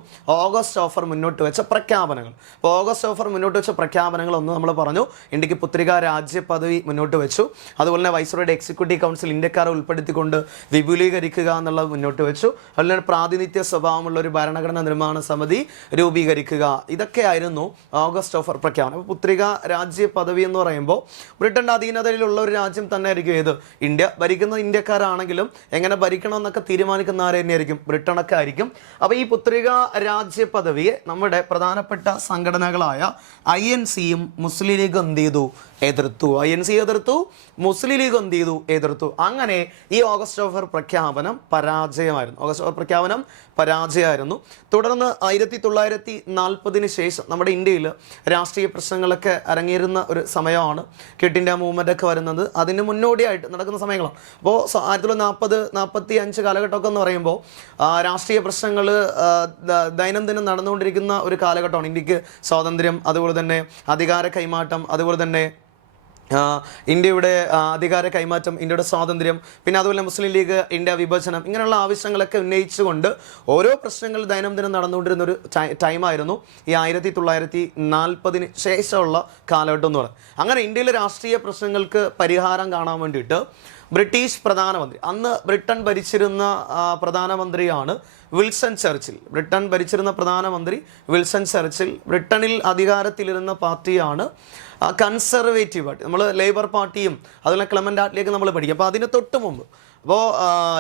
ഓഗസ്റ്റ് ഓഫർ മുന്നോട്ട് വെച്ച പ്രഖ്യാപനങ്ങൾ. അപ്പോൾ ഓഗസ്റ്റ് ഓഫർ മുന്നോട്ട് വെച്ച പ്രഖ്യാപനങ്ങൾ ഒന്ന് നമ്മൾ പറഞ്ഞു, ഇന്ത്യക്ക് പുത്രിക രാജ്യപദവി മുന്നോട്ട് വെച്ചു. അതുപോലെ തന്നെ വൈസ്രോയിയുടെ എക്സിക്യൂട്ടീവ് കൗൺസിൽ ഇന്ത്യക്കാരെ ഉൾപ്പെടുത്തിക്കൊണ്ട് വിപുലീകരിക്കുക എന്നുള്ളത് മുന്നോട്ട് വെച്ചു. അതുപോലെ തന്നെ പ്രാതിനിധ്യ സ്വഭാവമുള്ള ഒരു ഭരണഘടനാ നിർമ്മാണ സമിതി രൂപീകരിക്കുക. ഇതൊക്കെയായിരുന്നു ഓഗസ്റ്റ് ഓഫർ പ്രഖ്യാപനം. അപ്പോൾ പുത്രിക രാജ്യപദവി എന്ന് പറയുമ്പോൾ ബ്രിട്ടൻ്റെ അധീനതയിലുള്ള ഒരു രാജ്യം തന്നെ ആയിരിക്കും ഏത്? ഇന്ത്യ. ഭരിക്കുന്ന ഇന്ത്യക്കാരാണെങ്കിലും എങ്ങനെ ഭരിക്കണമെന്നൊക്കെ തീരുമാനിക്കുന്ന ആര് തന്നെയായിരിക്കും? ബ്രിട്ടനൊക്കെ ആയിരിക്കും. അപ്പോൾ ഈ പുത്രിക രാജ്യപദവിയെ നമ്മുടെ പ്രധാനപ്പെട്ട സംഘടനകളായ INCയും മുസ്ലിം ലീഗും എന്ത് ചെയ്തു? എതിർത്തു. INC എതിർത്തു, മുസ്ലിം ലീഗ് എന്ത് ചെയ്തു? എതിർത്തു. അങ്ങനെ ഈ ഓഗസ്റ്റ് ഓഫർ പ്രഖ്യാപനം പരാജയമായിരുന്നു. തുടർന്ന് 1940 ശേഷം നമ്മുടെ ഇന്ത്യയിൽ രാഷ്ട്രീയ പ്രശ്നങ്ങളൊക്കെ അരങ്ങേറുന്ന ഒരു സമയമാണ്. ക്വിറ്റ് ഇന്ത്യ മൂവ്മെൻ്റ് ഒക്കെ വരുന്നത് അതിന് മുന്നോടിയായിട്ട് നടക്കുന്ന സമയങ്ങളാണ്. അപ്പോൾ 1940-45 കാലഘട്ടമൊക്കെ എന്ന് പറയുമ്പോൾ രാഷ്ട്രീയ പ്രശ്നങ്ങൾ ദൈനംദിനം നടന്നുകൊണ്ടിരിക്കുന്ന ഒരു കാലഘട്ടമാണ്. ഇന്ത്യക്ക് സ്വാതന്ത്ര്യം, അതുപോലെ തന്നെ അധികാര കൈമാറ്റം, അതുപോലെ തന്നെ ഇന്ത്യയുടെ അധികാര കൈമാറ്റം, ഇന്ത്യയുടെ സ്വാതന്ത്ര്യം, പിന്നെ അതുപോലെ മുസ്ലിം ലീഗ്, ഇന്ത്യ വിഭജനം, ഇങ്ങനെയുള്ള ആവശ്യങ്ങളൊക്കെ ഉന്നയിച്ചുകൊണ്ട് ഓരോ പ്രശ്നങ്ങൾ ദൈനംദിനം നടന്നുകൊണ്ടിരുന്ന ഒരു ടൈമായിരുന്നു ഈ 1940 ശേഷമുള്ള കാലഘട്ടം എന്ന് പറയുന്നത്. അങ്ങനെ ഇന്ത്യയിലെ രാഷ്ട്രീയ പ്രശ്നങ്ങൾക്ക് പരിഹാരം കാണാൻ വേണ്ടിയിട്ട് ബ്രിട്ടീഷ് പ്രധാനമന്ത്രി, അന്ന് ബ്രിട്ടൻ ഭരിച്ചിരുന്ന പ്രധാനമന്ത്രിയാണ് വിൽസൺ ചർച്ചിൽ, ബ്രിട്ടൻ ഭരിച്ചിരുന്ന പ്രധാനമന്ത്രി വിൽസൺ ചർച്ചിൽ. ബ്രിട്ടനിൽ അധികാരത്തിലിരുന്ന പാർട്ടിയാണ് കൺസർവേറ്റീവ് പാർട്ടി. നമ്മൾ ലേബർ പാർട്ടിയും അതുപോലെ ക്ലെമൻ്റ് ആറ്റ്ലിയൊക്കെ നമ്മൾ പഠിക്കും. അപ്പോൾ അതിന് തൊട്ട് മുമ്പ്, അപ്പോൾ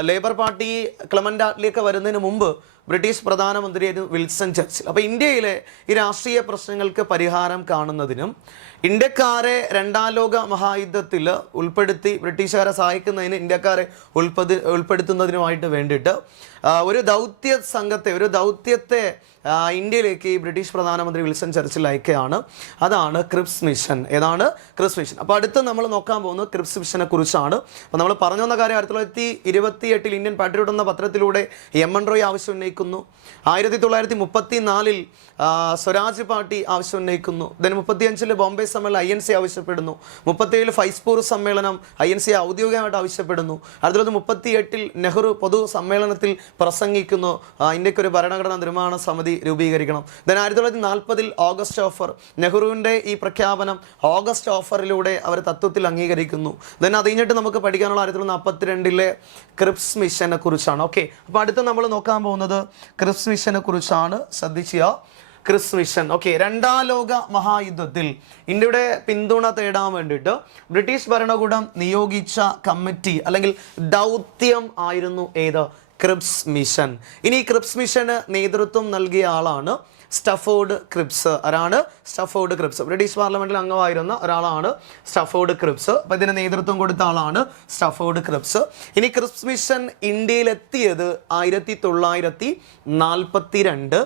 ലേബർ പാർട്ടി ക്ലെമൻ്റ് ആറ്റ്ലിയൊക്കെ വരുന്നതിന് മുമ്പ് ബ്രിട്ടീഷ് പ്രധാനമന്ത്രിയായിരുന്നു വിൽസൺ ചർച്ചിൽ. അപ്പോൾ ഇന്ത്യയിലെ ഈ രാഷ്ട്രീയ പ്രശ്നങ്ങൾക്ക് പരിഹാരം കാണുന്നതിനും ഇന്ത്യക്കാരെ രണ്ടാം ലോക മഹായുദ്ധത്തിൽ ഉൾപ്പെടുത്തി ബ്രിട്ടീഷുകാരെ സഹായിക്കുന്നതിന് ഇന്ത്യക്കാരെ ഉൾപ്പെടുത്തുന്നതിനുമായിട്ട് വേണ്ടിയിട്ട് ഒരു ദൗത്യത്തെ ഇന്ത്യയിലേക്ക് ഈ ബ്രിട്ടീഷ് പ്രധാനമന്ത്രി വിൽസൺ ചർച്ചിൽ അയക്കുകയാണ്. അതാണ് ക്രിപ്സ് മിഷൻ. ഏതാണ്? Cripps mission. അപ്പോൾ അടുത്ത് നമ്മൾ നോക്കാൻ പോകുന്നത് ക്രിപ്സ് മിഷനെ കുറിച്ചാണ്. അപ്പോൾ നമ്മൾ പറഞ്ഞു വന്ന കാര്യം 1928 ഇന്ത്യൻ പാട്രിയോട്ട് എന്ന പത്രത്തിലൂടെ എം.എൻ. റോയ് ആവശ്യം ഉന്നയിക്കുന്നു. 1934 സ്വരാജ് പാർട്ടി ആവശ്യം ഉന്നയിക്കുന്നു. 35 ബോംബെ സമ്മേളനം INC ആവശ്യപ്പെടുന്നു. 37 ഫൈസ്പൂർ സമ്മേളനം INC ഔദ്യോഗികമായിട്ട് ആവശ്യപ്പെടുന്നു. 1938 നെഹ്റു പൊതു സമ്മേളനത്തിൽ പ്രസംഗിക്കുന്നു, ഇന്ത്യക്കൊരു ഭരണഘടനാ നിർമ്മാണ സമിതി രൂപീകരിക്കണം. 1940 ഓഗസ്റ്റ് ഓഫർ, നെഹ്റുവിൻ്റെ ഈ പ്രഖ്യാപനം ഓഗസ്റ്റ് ഓഫറിലൂടെ അവർ തത്വത്തിൽ അംഗീകരിക്കുന്നു. അത് കഴിഞ്ഞിട്ട് നമുക്ക് പഠിക്കാനുള്ള 1942 ക്രിപ്സ് മിഷനെ കുറിച്ചാണ്. ഓക്കെ, അപ്പോൾ അടുത്ത് നമ്മൾ നോക്കാൻ പോകുന്നത് ക്രിപ്സ് മിഷനെ കുറിച്ചാണ്. ശ്രദ്ധിക്കുക, ക്രിപ്സ് മിഷൻ. ഓക്കെ, രണ്ടാം ലോക മഹായുദ്ധത്തിൽ ഇന്ത്യയുടെ പിന്തുണ തേടാൻ വേണ്ടിയിട്ട് ബ്രിട്ടീഷ് ഭരണകൂടം നിയോഗിച്ച കമ്മിറ്റി അല്ലെങ്കിൽ ദൗത്യം ആയിരുന്നു ഏത്? Cripps mission. ഇനി ക്രിപ്സ് മിഷന് നേതൃത്വം നൽകിയ ആളാണ് സ്റ്റഫോർഡ് ക്രിപ്സ്. ആരാണ്? Stafford Cripps. ബ്രിട്ടീഷ് പാർലമെന്റിൽ അംഗമായിരുന്ന ഒരാളാണ് സ്റ്റഫോർഡ് ക്രിപ്സ്. അപ്പോൾ ഇതിന് നേതൃത്വം കൊടുത്ത ആളാണ് സ്റ്റഫോർഡ് ക്രിപ്സ്. ഇനി ക്രിപ്സ് മിഷൻ ഇന്ത്യയിലെത്തിയത് 1942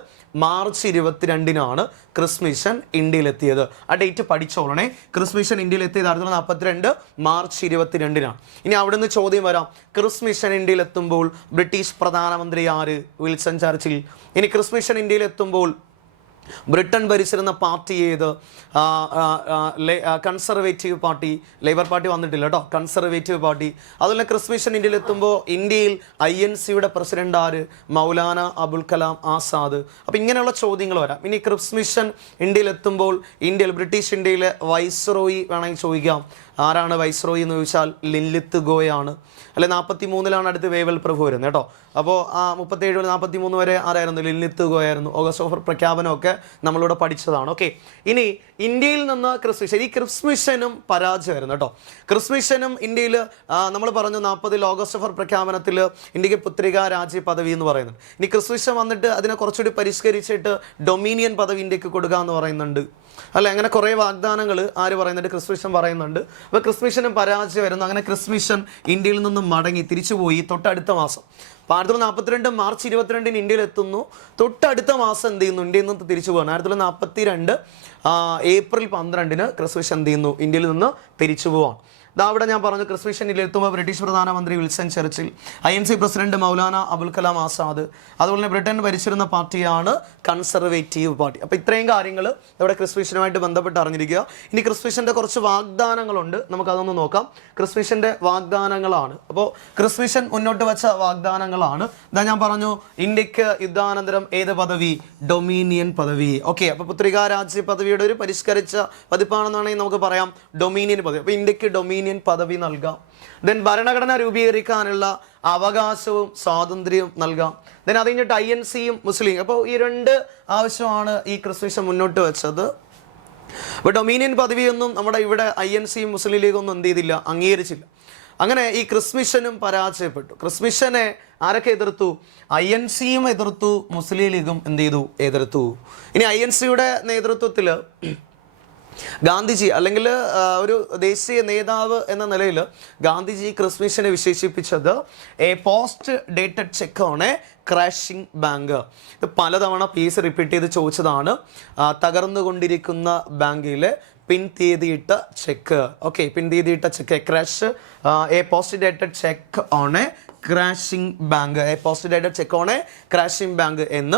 മാർച്ച് 22 ക്രിപ്സ് മിഷൻ ഇന്ത്യയിലെത്തിയത്. ആ ഡേറ്റ് പഠിച്ചോളണേ. ക്രിപ്സ് മിഷൻ ഇന്ത്യയിലെത്തിയത് 1942 മാർച്ച് 22. ഇനി അവിടെ നിന്ന് ചോദ്യം വരാം, ക്രിപ്സ് മിഷൻ ഇന്ത്യയിലെത്തുമ്പോൾ ബ്രിട്ടീഷ് പ്രധാനമന്ത്രി ആര്? വിൽസൺ ചർച്ചിൽ. ഇനി ക്രിപ്സ് മിഷൻ ഇന്ത്യയിലെത്തുമ്പോൾ ബ്രിട്ടൻ ഭരിച്ചിരുന്ന പാർട്ടി ഏത്? Conservative party. ലേബർ പാർട്ടി വന്നിട്ടില്ല കേട്ടോ, കൺസർവേറ്റീവ് പാർട്ടി. അതുപോലെ ക്രിപ്സ് മിഷൻ ഇന്ത്യയിലെത്തുമ്പോൾ ഇന്ത്യയിൽ INCയുടെ പ്രസിഡന്റ് ആര്? മൗലാന അബുൽ കലാം ആസാദ്. അപ്പോൾ ഇങ്ങനെയുള്ള ചോദ്യങ്ങൾ വരാം. ഇനി ക്രിപ്സ് മിഷൻ ഇന്ത്യയിലെത്തുമ്പോൾ ബ്രിട്ടീഷ് ഇന്ത്യയിലെ വൈസ്രോയി വേണമെങ്കിൽ ചോദിക്കാം. ആരാണ് വൈസ്രോയി എന്ന് ചോദിച്ചാൽ ലിൻലിത്ത് ഗോയാണ്. അല്ലെ 43 അടുത്ത് വേവൽ പ്രഭു വരുന്നത് കേട്ടോ. അപ്പോൾ ആ 37 43 വരെ ആരായിരുന്നു? ലിൻലിത്ത് ഗോയായിരുന്നു. ഓഗസ്റ്റ് ഓഫർ പ്രഖ്യാപനമൊക്കെ നമ്മളിവിടെ പഠിച്ചതാണ്. ഓക്കെ, ഇനി ഇന്ത്യയിൽ നിന്ന് ക്രിപ്സ് മിഷൻ, ഈ ക്രിപ്സ് മിഷനും പരാജയമായിരുന്നു കേട്ടോ. ക്രിപ്സ് മിഷനും ഇന്ത്യയിൽ നമ്മൾ പറഞ്ഞു 40 ഓഗസ്റ്റ് ഓഫർ പ്രഖ്യാപനത്തിൽ ഇന്ത്യക്ക് പുത്രികാ രാജ്യ പദവി എന്ന് പറയുന്നുണ്ട്. ഇനി ക്രിപ്സ് മിഷൻ വന്നിട്ട് അതിനെ കുറച്ചുകൂടി പരിഷ്കരിച്ചിട്ട് ഡൊമീനിയൻ പദവി ഇന്ത്യക്ക് കൊടുക്കുക എന്ന് പറയുന്നുണ്ട്. അല്ലെ, അങ്ങനെ കുറേ വാഗ്ദാനങ്ങൾ ആര് പറയുന്നുണ്ട്? ക്രിപ്സ് മിഷൻ പറയുന്നുണ്ട്. അപ്പോൾ ക്രിപ്സ് മിഷനും പരാജയമായിരുന്നു. അങ്ങനെ ക്രിപ്സ് മിഷൻ ഇന്ത്യയിൽ നിന്നും മടങ്ങി തിരിച്ചുപോയി തൊട്ടടുത്ത മാസം. അപ്പോൾ 1942 മാർച്ച് 22 ഇന്ത്യയിൽ എത്തുന്നു. തൊട്ടടുത്ത മാസം എന്ത് ചെയ്യുന്നു? ഇന്ത്യയിൽ നിന്ന് തിരിച്ചു പോകാൻ 1942 ഏപ്രിൽ 12 ക്രിപ്സ് മിഷൻ എന്ത് ചെയ്യുന്നു? ഇന്ത്യയിൽ നിന്ന് തിരിച്ചു പോവാണ്. അവിടെ ഞാൻ പറഞ്ഞു, ക്രിപ്സ് മിഷൻ ഇന്ത്യയിലെത്തുമ്പോൾ ബ്രിട്ടീഷ് പ്രധാനമന്ത്രി വിൽസൺ ചർച്ചിൽ, INC പ്രസിഡന്റ് മൗലാന അബുൽ കലാം ആസാദ്, അതുപോലെ തന്നെ ബ്രിട്ടൻ ഭരിച്ചിരുന്ന പാർട്ടിയാണ് കൺസർവേറ്റീവ് പാർട്ടി. അപ്പോൾ ഇത്രയും കാര്യങ്ങൾ ഇവിടെ ക്രിപ്സ് മിഷനുമായിട്ട് ബന്ധപ്പെട്ട് അറിഞ്ഞിരിക്കുക. ഇനി ക്രിപ്സ് മിഷൻ്റെ കുറച്ച് വാഗ്ദാനങ്ങളുണ്ട്, നമുക്കതൊന്ന് നോക്കാം. ക്രിപ്സ് മിഷൻ്റെ വാഗ്ദാനങ്ങളാണ്. അപ്പോൾ ക്രിപ്സ് മിഷൻ മുന്നോട്ട് വെച്ച വാഗ്ദാനങ്ങളാണ്. ഞാൻ പറഞ്ഞു, ഇന്ത്യക്ക് യുദ്ധാനന്തരം ഏത് പദവി? ഡൊമീനിയൻ പദവി. ഓക്കെ, അപ്പോൾ പുത്രികാ രാജ്യ പദവിയുടെ ഒരു പരിഷ്കരിച്ച പതിപ്പാണെന്നാണെങ്കിൽ നമുക്ക് പറയാം ഡൊമീനിയൻ പദവി. അപ്പോൾ ഇന്ത്യക്ക് ഡൊമീനിയൻ പദവി നൽകാം. ദെൻ ഭരണഘടന രൂപീകരിക്കാനുള്ള അവകാശവും സ്വാതന്ത്ര്യവും നൽകാം. ദെൻ അത് കഴിഞ്ഞിട്ട് INCയും മുസ്ലിം. അപ്പോൾ ഈ 2 ആവശ്യമാണ് ഈ ക്രിപ്സ് മിഷൻ മുന്നോട്ട് വെച്ചത്. അപ്പോൾ ഡൊമീനിയൻ പദവിയൊന്നും നമ്മുടെ ഇവിടെ INCയും മുസ്ലിം ലീഗൊന്നും എന്ത് ചെയ്തില്ല, അംഗീകരിച്ചില്ല. അങ്ങനെ ഈ ക്രിപ്സ് മിഷനും പരാജയപ്പെട്ടു. ക്രിപ്സ് മിഷനെ ആരൊക്കെ എതിർത്തു? INCയും എതിർത്തു, മുസ്ലിം ലീഗും എന്ത് ചെയ്തു? എതിർത്തു. ഇനി INCയുടെ നേതൃത്വത്തിൽ ഗാന്ധിജി അല്ലെങ്കിൽ ഒരു ദേശീയ നേതാവ് എന്ന നിലയിൽ ഗാന്ധിജി ക്രിപ്സ് മിഷനെ വിശേഷിപ്പിച്ചത് a post dated cheque on a crashing bank. ഇത് പലതവണ പീസ് റിപ്പീറ്റ് ചെയ്ത് ചോദിച്ചതാണ്. തകർന്നുകൊണ്ടിരിക്കുന്ന ബാങ്കിലെ പിൻതീയതിയിട്ട ചെക്ക്. ഓക്കെ, പിൻതീയതിയിട്ട cheque, crash, a post dated cheque on a crashing bank, a post dated cheque on a crashing bank എന്ന്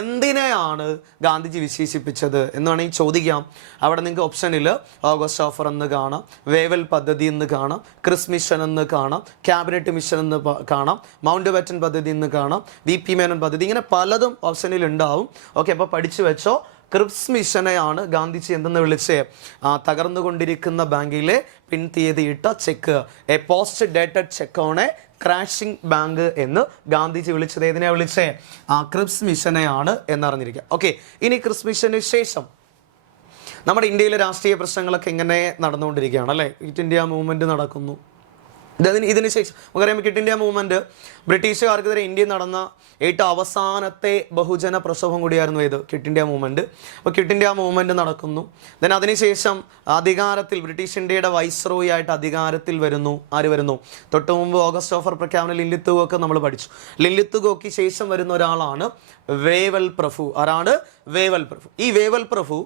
എന്തിനെയാണ് ഗാന്ധിജി വിശേഷിപ്പിച്ചത് എന്ന് വേണമെങ്കിൽ ചോദിക്കാം. അവിടെ നിങ്ങൾക്ക് ഓപ്ഷനിൽ ഓഗസ്റ്റ് ഓഫർ എന്ന് കാണാം, വേവൽ പദ്ധതി എന്ന് കാണാം, ക്രിപ്സ് മിഷൻ എന്ന് കാണാം, ക്യാബിനറ്റ് മിഷൻ എന്ന് കാണാം, മൗണ്ട് ബാറ്റൻ പദ്ധതി എന്ന് കാണാം, VP മേനോൻ പദ്ധതി, ഇങ്ങനെ പലതും ഓപ്ഷനിൽ ഉണ്ടാവും. ഓക്കെ, അപ്പോൾ പഠിച്ചു വെച്ചോ. ക്രിപ്സ് മിഷനെയാണ് ഗാന്ധിജി എന്തെന്ന് വിളിച്ച് തകർന്നുകൊണ്ടിരിക്കുന്ന ബാങ്കിലെ പിൻതീയതിയിട്ട cheque, a post dated cheque on a crashing bank എന്ന് ഗാന്ധിജി വിളിച്ചത് ഏതിനെ വിളിച്ചേ? ക്രിപ്സ് മിഷനെയാണ് എന്നറിഞ്ഞിരിക്കുക. ഓക്കെ, ഇനി ക്രിപ്സ് മിഷന് ശേഷം നമ്മുടെ ഇന്ത്യയിലെ രാഷ്ട്രീയ പ്രശ്നങ്ങളൊക്കെ ഇങ്ങനെ നടന്നുകൊണ്ടിരിക്കുകയാണ് അല്ലേ. ക്വിറ്റ് ഇന്ത്യ മൂവ്മെൻറ്റ് നടക്കുന്നു. ഇതിന് ശേഷം നമുക്കറിയാം, ക്വിറ്റ് ഇന്ത്യ മൂവ്മെൻറ്റ് ബ്രിട്ടീഷുകാർക്കെതിരെ ഇന്ത്യയിൽ നടന്ന ഏറ്റവും അവസാനത്തെ ബഹുജന പ്രക്ഷോഭം കൂടിയായിരുന്നു ഇത്, ക്വിറ്റ് ഇന്ത്യ മൂവ്മെൻറ്റ്. അപ്പോൾ ക്വിറ്റ് ഇന്ത്യ മൂവ്മെൻറ്റ് നടക്കുന്നു. അതിനുശേഷം അധികാരത്തിൽ ബ്രിട്ടീഷ് ഇന്ത്യയുടെ വൈസ്രോയി ആയിട്ട് അധികാരത്തിൽ വരുന്നു. ആര് വരുന്നു? തൊട്ട് മുമ്പ് ഓഗസ്റ്റ് ഓഫർ പ്രഖ്യാപനം ലിൻലിത്ത് ഗോക്ക് നമ്മൾ പഠിച്ചു. ലിൻലിത്ത് ഗോക്ക് ശേഷം വരുന്ന ഒരാളാണ് വേവൽ പ്രഭു. ആരാണ്? വേവൽ പ്രഭു. ഈ വേവൽ പ്രഭു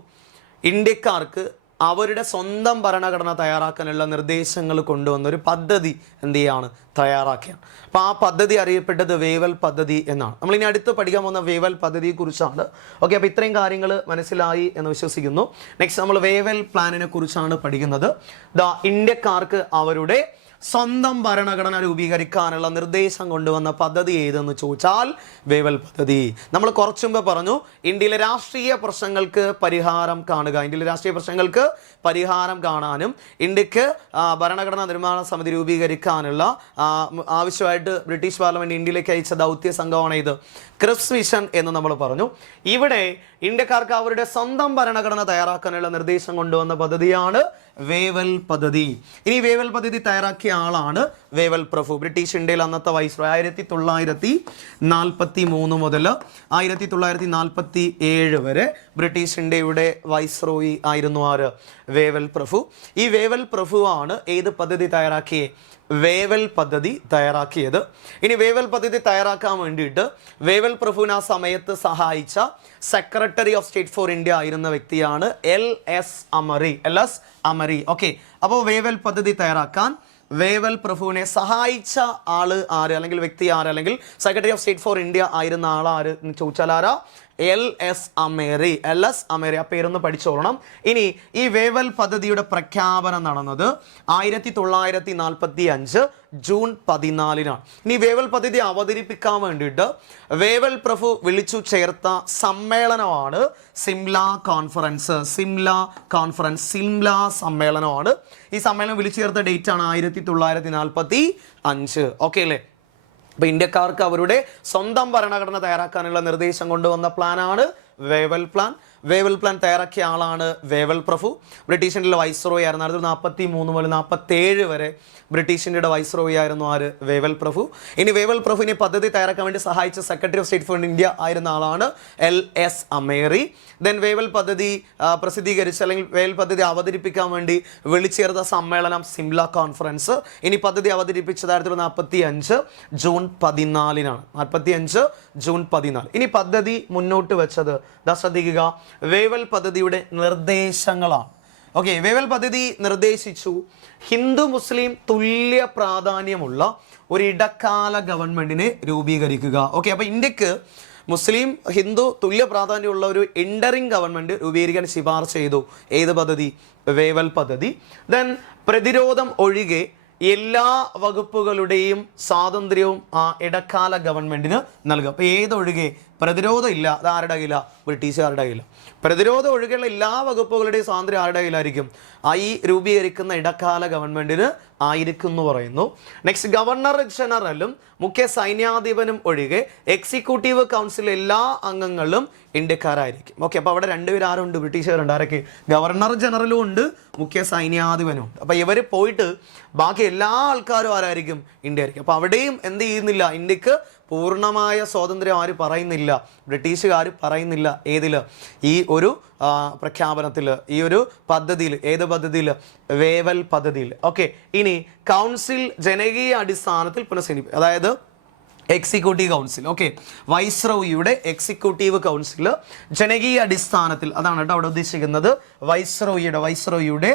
ഇന്ത്യക്കാർക്ക് അവരുടെ സ്വന്തം ഭരണഘടന തയ്യാറാക്കാനുള്ള നിർദ്ദേശങ്ങൾ കൊണ്ടുവന്ന ഒരു പദ്ധതി എന്ത് ചെയ്യാണ്? തയ്യാറാക്കിയാണ്. അപ്പോൾ ആ പദ്ധതി അറിയപ്പെട്ടത് വേവൽ പദ്ധതി എന്നാണ്. നമ്മളിനി അടുത്ത് പഠിക്കാൻ പോകുന്ന വേവൽ പദ്ധതിയെ കുറിച്ചാണ്. ഓക്കെ, അപ്പോൾ ഇത്രയും കാര്യങ്ങൾ മനസ്സിലായി എന്ന് വിശ്വസിക്കുന്നു. നെക്സ്റ്റ് നമ്മൾ വേവൽ പ്ലാനിനെ കുറിച്ചാണ് പഠിക്കുന്നത്. ഇന്ത്യക്കാർക്ക് അവരുടെ സ്വന്തം ഭരണഘടന രൂപീകരിക്കാനുള്ള നിർദ്ദേശം കൊണ്ടുവന്ന പദ്ധതി ഏതെന്ന് ചോദിച്ചാൽ വേവൽ പദ്ധതി. നമ്മൾ കുറച്ചു മുമ്പ് പറഞ്ഞു, ഇന്ത്യയിലെ രാഷ്ട്രീയ പ്രശ്നങ്ങൾക്ക് പരിഹാരം കാണുക, ഇന്ത്യയിലെ രാഷ്ട്രീയ പ്രശ്നങ്ങൾക്ക് പരിഹാരം കാണാനും ഇന്ത്യക്ക് ഭരണഘടനാ നിർമ്മാണ സമിതി രൂപീകരിക്കാനുള്ള ആവശ്യമായിട്ട് ബ്രിട്ടീഷ് പാർലമെന്റ് ഇന്ത്യയിലേക്ക് അയച്ച ദൗത്യ സംഘമാണ് ഇത്, ക്രിപ്സ് മിഷൻ എന്ന് നമ്മൾ പറഞ്ഞു. ഇവിടെ ഇന്ത്യക്കാർക്ക് അവരുടെ സ്വന്തം ഭരണഘടന തയ്യാറാക്കാനുള്ള നിർദ്ദേശം കൊണ്ടുവന്ന പദ്ധതിയാണ് വേവൽ പദ്ധതി. ഇനി വേവൽ പദ്ധതി തയ്യാറാക്കിയ ആളാണ് വേവൽ പ്രഭു. ബ്രിട്ടീഷ് ഇന്ത്യയിൽ അന്നത്തെ വൈസ്രോയി 1943 മുതൽ 1947 വരെ ബ്രിട്ടീഷ് ഇന്ത്യയുടെ വൈസ്രോയി ആയിരുന്നു ആര്? വേവൽ പ്രഭു. ഈ വേവൽ പ്രഭുവാണ് ഏത് പദ്ധതി തയ്യാറാക്കിയത്? വേവൽ പദ്ധതി തയ്യാറാക്കിയത്. ഇനി വേവൽ പദ്ധതി തയ്യാറാക്കാൻ വേണ്ടിയിട്ട് വേവൽ പ്രഭുവിന് ആ സമയത്ത് സഹായിച്ച secretary of state for India ആയിരുന്ന വ്യക്തിയാണ് LS അമരി. ഓക്കെ, അപ്പോൾ വേവൽ പദ്ധതി തയ്യാറാക്കാൻ വേവൽ പ്രഭുവിനെ സഹായിച്ച ആള് ആര്, അല്ലെങ്കിൽ വ്യക്തി ആര്, അല്ലെങ്കിൽ secretary of state for India ആയിരുന്ന ആളാര് എന്ന് ചോദിച്ചാൽ ആരാ? LS അമരി. ആ പേരൊന്ന് പഠിച്ചോളണം. ഇനി ഈ വേവൽ പദ്ധതിയുടെ പ്രഖ്യാപനം നടന്നത് 1945 ജൂൺ 14-നാണ്. ഇനി വേവൽ പദ്ധതി അവതരിപ്പിക്കാൻ വേണ്ടിയിട്ട് വേവൽ പ്രഭു വിളിച്ചു ചേർത്ത സമ്മേളനമാണ് സിംല സമ്മേളനമാണ്. ഈ സമ്മേളനം വിളിച്ചു ചേർത്ത ഡേറ്റ് ആണ് 1945. ഓക്കെ അല്ലേ? അപ്പോൾ ഇന്ത്യക്കാർക്ക് അവരുടെ സ്വന്തം ഭരണഘടന തയ്യാറാക്കാനുള്ള നിർദ്ദേശം കൊണ്ടുവന്ന പ്ലാനാണ് വേവൽ പ്ലാൻ. വേവൽ പ്ലാൻ തയ്യാറാക്കിയ ആളാണ് വേവൽ പ്രഭു. ബ്രിട്ടീഷ് ഇന്ത്യയിലെ വൈസ്രോയി ആയിരുന്നു. 1943 മുതൽ 1947 വരെ ബ്രിട്ടീഷ് ഇന്ത്യയുടെ വൈസ്രോയി ആയിരുന്നു ആര്? വേവൽ പ്രഭു. ഇനി വേവൽ പ്രഭുവിനെ പദ്ധതി തയ്യാറാക്കാൻ വേണ്ടി സഹായിച്ച secretary of state for India ആയിരുന്ന ആളാണ് LS അമേരി. ദെൻ വേവൽ പദ്ധതി പ്രസിദ്ധീകരിച്ച് അല്ലെങ്കിൽ വേവൽ പദ്ധതി അവതരിപ്പിക്കാൻ വേണ്ടി വിളിച്ചേർത്ത സമ്മേളനം സിംല കോൺഫറൻസ്. ഇനി പദ്ധതി അവതരിപ്പിച്ചത് 1945 ജൂൺ 14-നാണ്. 1945 ജൂൺ 14. ഇനി പദ്ധതി മുന്നോട്ട് വെച്ചത് ശ്രദ്ധിക്കുക, വേവൽ പദ്ധതിയുടെ നിർദ്ദേശങ്ങളാണ്. ഓക്കെ, വേവൽ പദ്ധതി നിർദ്ദേശിച്ചു ഹിന്ദു മുസ്ലിം തുല്യ പ്രാധാന്യമുള്ള ഒരു ഇടക്കാല ഗവൺമെന്റിനെ രൂപീകരിക്കുക. ഓക്കെ, അപ്പോൾ ഇന്ത്യക്ക് മുസ്ലിം ഹിന്ദു തുല്യ പ്രാധാന്യമുള്ള ഒരു ഇൻഡറിംഗ് ഗവൺമെന്റ് രൂപീകരിക്കാൻ ശുപാർശ ചെയ്തു. ഏത് പദ്ധതി? വേവൽ പദ്ധതി. ദെൻ പ്രതിരോധം ഒഴികെ എല്ലാ വകുപ്പുകളുടെയും സ്വാതന്ത്ര്യവും ആ ഇടക്കാല ഗവൺമെന്റിന് നൽകുക. അപ്പോൾ ഏതൊഴികെ? പ്രതിരോധം ഇല്ല, അത് ആരുടെ കയ്യില? ബ്രിട്ടീഷുകാരുടെ കയ്യില. പ്രതിരോധം ഒഴികെയുള്ള എല്ലാ വകുപ്പുകളുടെയും സ്വാതന്ത്ര്യം ആരുടെ കയ്യിലായിരിക്കും? ഈ രൂപീകരിക്കുന്ന ഇടക്കാല ഗവൺമെന്റിന് ആയിരിക്കും എന്ന് പറയുന്നു. നെക്സ്റ്റ്, ഗവർണർ ജനറലും മുഖ്യ സൈന്യാധിപനും ഒഴികെ എക്സിക്യൂട്ടീവ് കൗൺസിൽ എല്ലാ അംഗങ്ങളും ഇന്ത്യക്കാരായിരിക്കും. ഓക്കെ, അപ്പോൾ അവിടെ രണ്ടുപേരും ആരുണ്ട്? ബ്രിട്ടീഷുകാരുണ്ട്. ആരൊക്കെ? ഗവർണർ ജനറലും ഉണ്ട്, മുഖ്യ സൈന്യാധിപനും ഉണ്ട്. അപ്പോൾ ഇവർ പോയിട്ട് ബാക്കി എല്ലാ ആൾക്കാരും ആരായിരിക്കും? ഇന്ത്യ ആയിരിക്കും. അപ്പോൾ അവിടെയും എന്ത് ചെയ്യുന്നില്ല? ഇന്ത്യക്ക് പൂർണ്ണമായ സ്വാതന്ത്ര്യം ആര് പറയുന്നില്ല? ബ്രിട്ടീഷുകാർ പറയുന്നില്ല. ഏതിൽ? ഈ ഒരു പ്രഖ്യാപനത്തിൽ, ഈ ഒരു പദ്ധതിയിൽ. ഏത് പദ്ധതിയിൽ? വേവൽ പദ്ധതിയിൽ. ഓക്കെ, ഇനി കൗൺസിൽ ജനകീയ അടിസ്ഥാനത്തിൽ പുനഃസംഘടിപ്പിക്കും. അതായത് എക്സിക്യൂട്ടീവ് കൗൺസിൽ. ഓക്കെ, വൈസ്രോയിയുടെ എക്സിക്യൂട്ടീവ് കൗൺസിൽ ജനകീയ അടിസ്ഥാനത്തിൽ, അതാണ് കേട്ടോ അവിടെ ഉദ്ദേശിക്കുന്നത്. വൈസ്രോയിയുടെ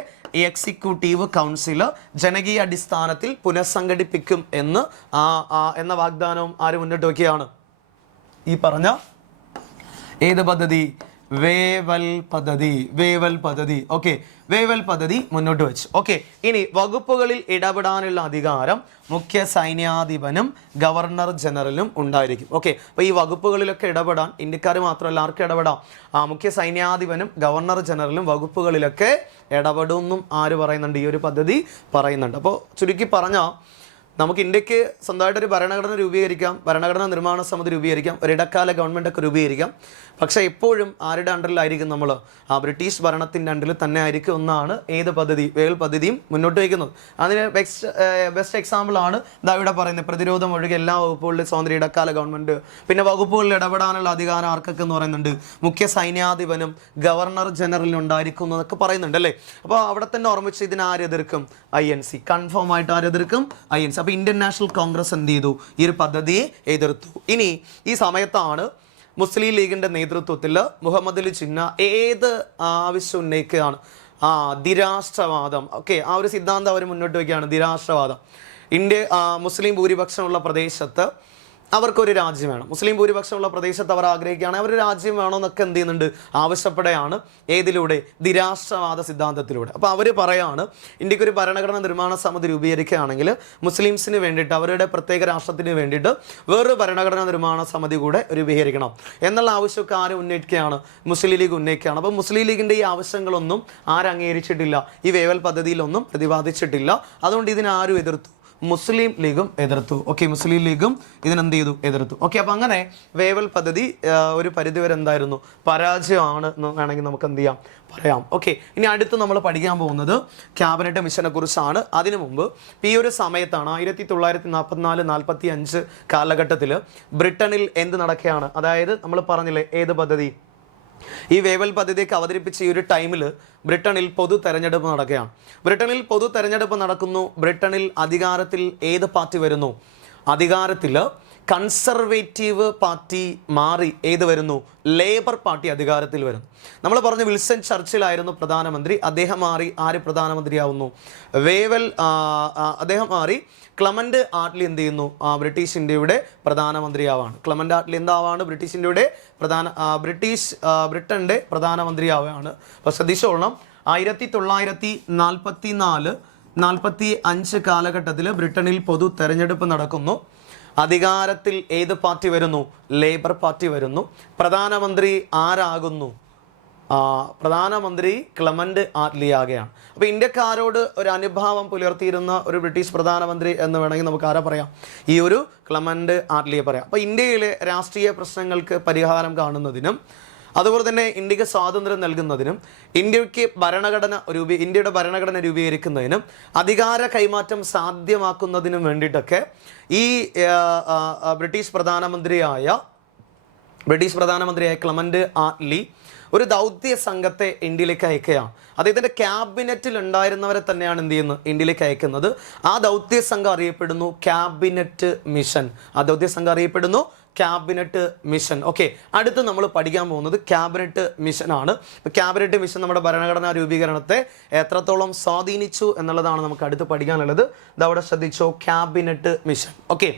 എക്സിക്യൂട്ടീവ് കൗൺസിൽ ജനകീയ അടിസ്ഥാനത്തിൽ പുനഃസംഘടിപ്പിക്കും എന്ന വാഗ്ദാനവും ആര് മുന്നോട്ട് വയ്ക്കുകയാണ്? ഈ പറഞ്ഞ ഏത് പദ്ധതി? വേവൽ പദ്ധതി. ഓക്കെ, വേവൽ പദ്ധതി മുന്നോട്ട് വെച്ചു. ഓക്കെ, ഇനി വകുപ്പുകളിൽ ഇടപെടാനുള്ള അധികാരം മുഖ്യ സൈന്യാധിപനും ഗവർണർ ജനറലും ഉണ്ടായിരിക്കും. ഓക്കെ, അപ്പോൾ ഈ വകുപ്പുകളിലൊക്കെ ഇടപെടാൻ ഇന്ത്യക്കാർ മാത്രമല്ല, ആർക്ക് ഇടപെടാം? മുഖ്യ സൈന്യാധിപനും ഗവർണർ ജനറലും വകുപ്പുകളിലൊക്കെ ഇടപെടുമെന്നും ആര് പറയുന്നുണ്ട്? ഈ ഒരു പദ്ധതി പറയുന്നുണ്ട്. അപ്പോൾ ചുരുക്കി പറഞ്ഞാൽ നമുക്ക് ഇന്ത്യക്ക് സ്വന്തമായിട്ടൊരു ഭരണഘടന രൂപീകരിക്കാം, ഭരണഘടനാ നിർമ്മാണ സമിതി രൂപീകരിക്കാം, ഒരു ഇടക്കാല ഗവൺമെൻറ്റൊക്കെ രൂപീകരിക്കാം. പക്ഷേ എപ്പോഴും ആരുടെ അണ്ടറിലായിരിക്കും? നമ്മൾ ബ്രിട്ടീഷ് ഭരണത്തിൻ്റെ അണ്ടറിൽ തന്നെ ആയിരിക്കും ഒന്നാണ് ഏത് പദ്ധതി? വേവൽ പദ്ധതിയും മുന്നോട്ട് വയ്ക്കുന്നത്. അതിന് ബെസ്റ്റ് എക്സാമ്പിളാണ് ഇവിടെ പറയുന്നത്. പ്രതിരോധം ഒഴികെ എല്ലാ വകുപ്പുകളിലും സ്വതന്ത്ര ഇടക്കാല ഗവൺമെൻറ്. പിന്നെ വകുപ്പുകളിൽ ഇടപെടാനുള്ള അധികാരം ആർക്കൊക്കെ എന്ന് പറയുന്നുണ്ട്? മുഖ്യ സൈന്യാധിപനും ഗവർണർ ജനറലിനും ഉണ്ടായിരിക്കും എന്നൊക്കെ പറയുന്നുണ്ട് അല്ലേ. അപ്പോൾ അവിടെ തന്നെ ഓർമ്മിച്ച് ഇതിന് ആരെതിർക്കും? INC. കൺഫേം ആയിട്ട് ആരെതിർക്കും? INC. അപ്പോൾ ഇന്ത്യൻ നാഷണൽ കോൺഗ്രസ് എന്ത് ചെയ്തു? ഈ ഒരു പദ്ധതിയെ എതിർത്തു. ഇനി ഈ സമയത്താണ് മുസ്ലിം ലീഗിൻ്റെ നേതൃത്വത്തിൽ മുഹമ്മദ് അലി ജിന്ന ഏത് ആവശ്യം ഉന്നയിക്കുകയാണ്? ധിരാഷ്ട്രവാദം. ഓക്കെ, ആ ഒരു സിദ്ധാന്തം അവർ മുന്നോട്ട് വയ്ക്കുകയാണ്, ധിരാഷ്ട്രവാദം. മുസ്ലിം ഭൂരിപക്ഷമുള്ള പ്രദേശത്ത് അവർക്കൊരു രാജ്യം വേണം. മുസ്ലിം ഭൂരിപക്ഷമുള്ള പ്രദേശത്ത് അവർ ആഗ്രഹിക്കുകയാണെങ്കിൽ അവർ രാജ്യം വേണമെന്നൊക്കെ എന്ത് ചെയ്യുന്നുണ്ട്? ആവശ്യപ്പെടുകയാണ്. ഏതിലൂടെ? ധിരാഷ്ട്രവാദ സിദ്ധാന്തത്തിലൂടെ. അപ്പോൾ അവർ പറയാണ്, ഇന്ത്യക്കൊരു ഭരണഘടന നിർമ്മാണ സമിതി രൂപീകരിക്കുകയാണെങ്കിൽ മുസ്ലിംസിന് വേണ്ടിയിട്ട്, അവരുടെ പ്രത്യേക രാഷ്ട്രത്തിന് വേണ്ടിയിട്ട് വേറൊരു ഭരണഘടനാ നിർമ്മാണ സമിതി കൂടെ രൂപീകരിക്കണം എന്നുള്ള ആവശ്യമൊക്കെ ആര് ഉന്നയിക്കുകയാണ്? മുസ്ലിം ലീഗ് ഉന്നയിക്കുകയാണ്. അപ്പോൾ മുസ്ലിം ലീഗിൻ്റെ ഈ ആവശ്യങ്ങളൊന്നും അംഗീകരിച്ചിട്ടില്ല, ഈ വേവൽ പദ്ധതിയിലൊന്നും പ്രതിപാദിച്ചിട്ടില്ല. അതുകൊണ്ട് ഇതിനാരും എതിർത്തു? മുസ്ലിം ലീഗും എതിർത്തു. ഓക്കെ, മുസ്ലിം ലീഗും ഇതിനെന്ത് ചെയ്തു? എതിർത്തു. ഓക്കെ, അപ്പം അങ്ങനെ വേവൽ പദ്ധതി ഒരു പരിധിവരെ എന്തായിരുന്നു? പരാജയമാണ് എന്ന് വേണമെങ്കിൽ നമുക്ക് എന്ത് ചെയ്യാം? പറയാം. ഓക്കെ, ഇനി അടുത്ത് നമ്മൾ പഠിക്കാൻ പോകുന്നത് ക്യാബിനറ്റ് മിഷനെ കുറിച്ചാണ്. അതിനു മുമ്പ് ഈ ഒരു സമയത്താണ് 1944-45 കാലഘട്ടത്തിൽ ബ്രിട്ടനിൽ എന്ത് നടക്കുകയാണ്? അതായത് നമ്മൾ പറഞ്ഞില്ലേ ഏത് പദ്ധതി? ഈ വേവൽ പദ്ധതിയൊക്കെ അവതരിപ്പിച്ച ഈ ഒരു ടൈമിൽ ബ്രിട്ടനിൽ പൊതു തെരഞ്ഞെടുപ്പ് നടക്കുകയാണ്. ബ്രിട്ടനിൽ പൊതു തെരഞ്ഞെടുപ്പ് നടക്കുന്നു. ബ്രിട്ടനിൽ അധികാരത്തിൽ ഏത് പാർട്ടി വരുന്നു? അധികാരത്തിൽ കൺസർവേറ്റീവ് പാർട്ടി മാറി ഏത് വരുന്നു? ലേബർ പാർട്ടി അധികാരത്തിൽ വരുന്നു. നമ്മൾ പറഞ്ഞു വിൽസൺ ചർച്ചിലായിരുന്നു പ്രധാനമന്ത്രി. അദ്ദേഹം മാറി ആര് പ്രധാനമന്ത്രിയാവുന്നു? അദ്ദേഹം മാറി ക്ലമന്റ് ആറ്റ്ലി എന്ത് ചെയ്യുന്നു? ബ്രിട്ടീഷ് ഇന്ത്യയുടെ പ്രധാനമന്ത്രിയാവാണ്. ക്ലമന്റ് ആറ്റ്ലി എന്താവാണ്? ബ്രിട്ടീഷ് ഇന്ത്യയുടെ ബ്രിട്ടൻ്റെ പ്രധാനമന്ത്രിയാവുകയാണ്. അപ്പോൾ ശ്രദ്ധിച്ചോളണം, 1944-45 കാലഘട്ടത്തിൽ ബ്രിട്ടനിൽ പൊതു തെരഞ്ഞെടുപ്പ് നടക്കുന്നു. അധികാരത്തിൽ ഏത് പാർട്ടി വരുന്നു? ലേബർ പാർട്ടി വരുന്നു. പ്രധാനമന്ത്രി ആരാകുന്നു? പ്രധാനമന്ത്രി ക്ലമന്റ് ആറ്റ്ലി ആകെയാണ്. അപ്പോൾ ഇന്ത്യക്കാരോട് ഒരു അനുഭാവം പുലർത്തിയിരുന്ന ഒരു ബ്രിട്ടീഷ് പ്രധാനമന്ത്രി എന്ന് വേണമെങ്കിൽ നമുക്ക് ആരാ പറയാം? ഈ ഒരു ക്ലമന്റ് ആറ്റ്ലിയെ പറയാം. അപ്പോൾ ഇന്ത്യയിലെ രാഷ്ട്രീയ പ്രശ്നങ്ങൾക്ക് പരിഹാരം കാണുന്നതിനും അതുപോലെ തന്നെ ഇന്ത്യക്ക് സ്വാതന്ത്ര്യം നൽകുന്നതിനും ഇന്ത്യയുടെ ഭരണഘടന രൂപീകരിക്കുന്നതിനും അധികാര കൈമാറ്റം സാധ്യമാക്കുന്നതിനും വേണ്ടിയിട്ടൊക്കെ ഈ ബ്രിട്ടീഷ് പ്രധാനമന്ത്രിയായ ക്ലമന്റ് ആറ്റ്ലി ഒരു ദൗത്യ സംഘത്തെ ഇന്ത്യയിലേക്ക് അയക്കുകയാണ്. അദ്ദേഹത്തിൻ്റെ ക്യാബിനറ്റിൽ ഉണ്ടായിരുന്നവരെ തന്നെയാണ് എന്ത് ചെയ്യുന്നത്? ഇന്ത്യയിലേക്ക് അയക്കുന്നത്. ആ ദൗത്യ സംഘം അറിയപ്പെടുന്നു ക്യാബിനറ്റ് മിഷൻ. ഓക്കെ, അടുത്ത് നമ്മൾ പഠിക്കാൻ പോകുന്നത് ക്യാബിനറ്റ് മിഷനാണ്. ക്യാബിനറ്റ് മിഷൻ നമ്മുടെ ഭരണഘടനാ രൂപീകരണത്തെ എത്രത്തോളം സ്വാധീനിച്ചു എന്നുള്ളതാണ് നമുക്ക് അടുത്ത് പഠിക്കാനുള്ളത്. ഇതവിടെ ശ്രദ്ധിച്ചോ, ക്യാബിനറ്റ് മിഷൻ. ഓക്കെ,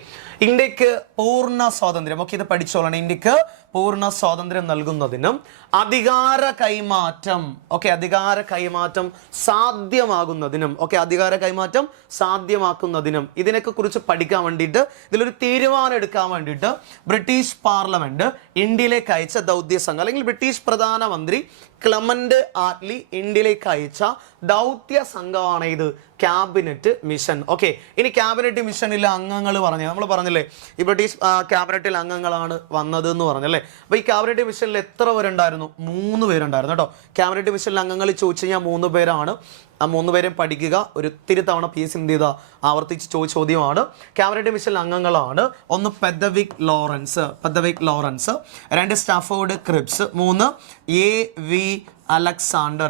ഇന്ത്യക്ക് പൂർണ്ണ സ്വാതന്ത്ര്യം. ഓക്കെ, ഇത് പഠിച്ചോളണം. ഇന്ത്യക്ക് പൂർണ്ണ സ്വാതന്ത്ര്യം നൽകുന്നതിനും അധികാര കൈമാറ്റം സാധ്യമാക്കുന്നതിനും ഇതിനൊക്കെ കുറിച്ച് പഠിക്കാൻ വേണ്ടിയിട്ട്, ഇതിലൊരു തീരുമാനം എടുക്കാൻ വേണ്ടിയിട്ട് ബ്രിട്ടീഷ് പാർലമെന്റ് ഇന്ത്യയിലേക്ക് അയച്ച ദൗത്യ സംഘം, അല്ലെങ്കിൽ ബ്രിട്ടീഷ് പ്രധാനമന്ത്രി ക്ലമന്റ് ആറ്റ്ലി ഇന്ത്യയിലേക്ക് അയച്ച ദൗത്യ സംഘമാണ് ഇത് ക്യാബിനറ്റ് മിഷൻ. ഓക്കെ, ഇനി ക്യാബിനറ്റ് മിഷനിലെ അംഗങ്ങൾ നമ്മൾ പറഞ്ഞില്ലേ ഈ ബ്രിട്ടീഷ് ക്യാബിനറ്റിൽ അംഗങ്ങളാണ് വന്നത് എന്ന് പറഞ്ഞല്ലേ. അപ്പോൾ ഈ ക്യാബിനറ്റ് മിഷനിൽ എത്ര പേരുണ്ടായിരുന്നു? 3 പേരുണ്ടായിരുന്നു കേട്ടോ. ക്യാബിനറ്റ് മിഷനിലെ അംഗങ്ങൾ ചോദിച്ചു കഴിഞ്ഞാൽ 3 പേരാണ്. ആ 3 പേരും പഠിക്കുക. ഒത്തിരി തവണ PSC എന്ത് ചെയ്ത ആവർത്തിച്ച് ചോദിച്ച ചോദ്യമാണ്. ക്യാബിനറ്റ് മിഷനിലെ അംഗങ്ങളാണ്: 1 Pethick Lawrence, 2 Stafford Cripps, 3 AV Alexander.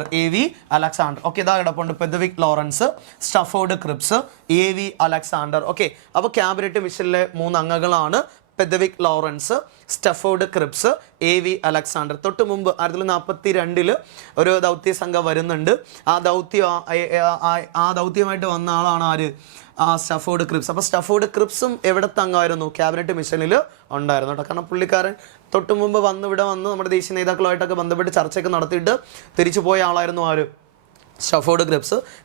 Okay, ഇതാ കിടപ്പുണ്ട് Pethick Lawrence, Stafford Cripps, AV Alexander. Okay, അപ്പോൾ ക്യാബിനറ്റ് മിഷനിലെ 3 അംഗങ്ങളാണ് Pethick Lawrence, Stafford Cripps, AV Alexander. തൊട്ട് മുമ്പ് 1942 ഒരു ദൗത്യ സംഘം വരുന്നുണ്ട്. ആ ദൗത്യമായിട്ട് വന്ന ആളാണ് ആര്? Stafford Cripps. അപ്പോൾ സ്റ്റഫോർഡ് ക്രിപ്സും എവിടത്തെ അംഗമായിരുന്നു? ക്യാബിനറ്റ് മിഷനിൽ ഉണ്ടായിരുന്നു കേട്ടോ. കാരണം പുള്ളിക്കാരൻ തൊട്ട് മുമ്പ് ഇവിടെ വന്ന് നമ്മുടെ ദേശീയ നേതാക്കളുമായിട്ടൊക്കെ ബന്ധപ്പെട്ട് ചർച്ചയൊക്കെ നടത്തിയിട്ട് തിരിച്ചു പോയ ആളായിരുന്നു ആര്? സ്റ്റഫോർഡ്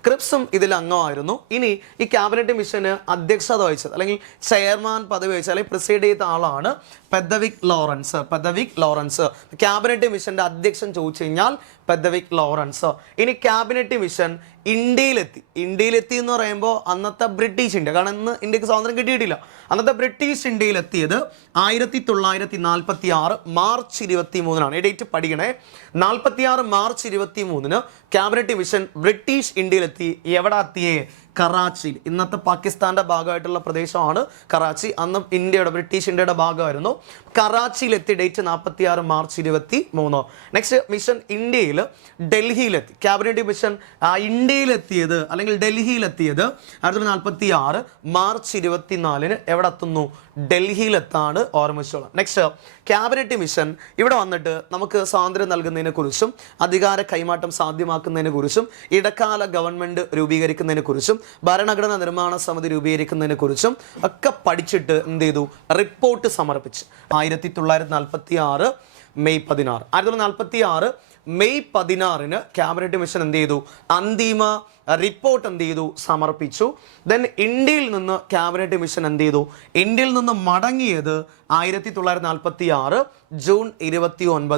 ക്രിപ്സും ഇതിൽ അംഗമായിരുന്നു. ഇനി ഈ ക്യാബിനറ്റ് മിഷന് അധ്യക്ഷത വഹിച്ചത് അല്ലെങ്കിൽ ചെയർമാൻ പദവി വഹിച്ചത് അല്ലെങ്കിൽ പ്രിസൈഡ് ചെയ്ത ആളാണ് പെദവിക് ലോറൻസ്. ക്യാബിനറ്റ് മിഷന്റെ അധ്യക്ഷൻ ചോദിച്ചു കഴിഞ്ഞാൽ പെദവിക് ലോറൻസ്. ഇനി ക്യാബിനറ്റ് മിഷൻ ഇന്ത്യയിലെത്തി എന്ന് പറയുമ്പോൾ അന്നത്തെ ബ്രിട്ടീഷ് ഇന്ത്യ, കാരണം ഇന്ന് ഇന്ത്യക്ക് സ്വാതന്ത്ര്യം കിട്ടിയിട്ടില്ല. അന്നത്തെ ബ്രിട്ടീഷ് ഇന്ത്യയിലെത്തിയത് 1946 മാർച്ച് 23 ഈ ഡേറ്റ് പഠിക്കണേ. 46 മാർച്ച് 23 ക്യാബിനറ്റ് മിഷൻ ബ്രിട്ടീഷ് ഇന്ത്യയിലെത്തി. എവിടെ എത്തിയേ? കറാച്ചിയിൽ. ഇന്നത്തെ പാകിസ്ഥാന്റെ ഭാഗമായിട്ടുള്ള പ്രദേശമാണ് കറാച്ചി. അന്ന് ബ്രിട്ടീഷ് ഇന്ത്യയുടെ ഭാഗമായിരുന്നു. കറാച്ചിയിലെത്തി. Date 46 March 23. നെക്സ്റ്റ് മിഷൻ ഡൽഹിയിലെത്തി. ക്യാബിനറ്റ് മിഷൻ ഇന്ത്യയിലെത്തിയത് അല്ലെങ്കിൽ ഡൽഹിയിലെത്തിയത് 1946 മാർച്ച് 24 എവിടെ എത്തുന്നു? ഡൽഹിയിലെത്താണ്. ഓർമ്മിച്ചോളാം. നെക്സ്റ്റ് ക്യാബിനറ്റ് മിഷൻ ഇവിടെ വന്നിട്ട് നമുക്ക് സ്വാതന്ത്ര്യം നൽകുന്നതിനെ കുറിച്ചും അധികാര കൈമാറ്റം സാധ്യമാക്കുന്നതിനെ കുറിച്ചും ഇടക്കാല ഗവൺമെന്റ് രൂപീകരിക്കുന്നതിനെ കുറിച്ചും ഭരണഘടനാ നിർമ്മാണ സമിതി രൂപീകരിക്കുന്നതിനെ കുറിച്ചും ഒക്കെ പഠിച്ചിട്ട് എന്ത് ചെയ്തു? റിപ്പോർട്ട് സമർപ്പിച്ച് 1946 മെയ് 16 1946 മെയ് 16 ക്യാബിനറ്റ് മിഷൻ എന്ത് ചെയ്തു? അന്തിമ റിപ്പോർട്ട് എന്ത് ചെയ്തു? സമർപ്പിച്ചു. ദെൻ ഇന്ത്യയിൽ നിന്ന് ക്യാബിനറ്റ് മിഷൻ എന്ത് ചെയ്തു? ഇന്ത്യയിൽ നിന്ന് മടങ്ങിയത് 1946 ജൂൺ 29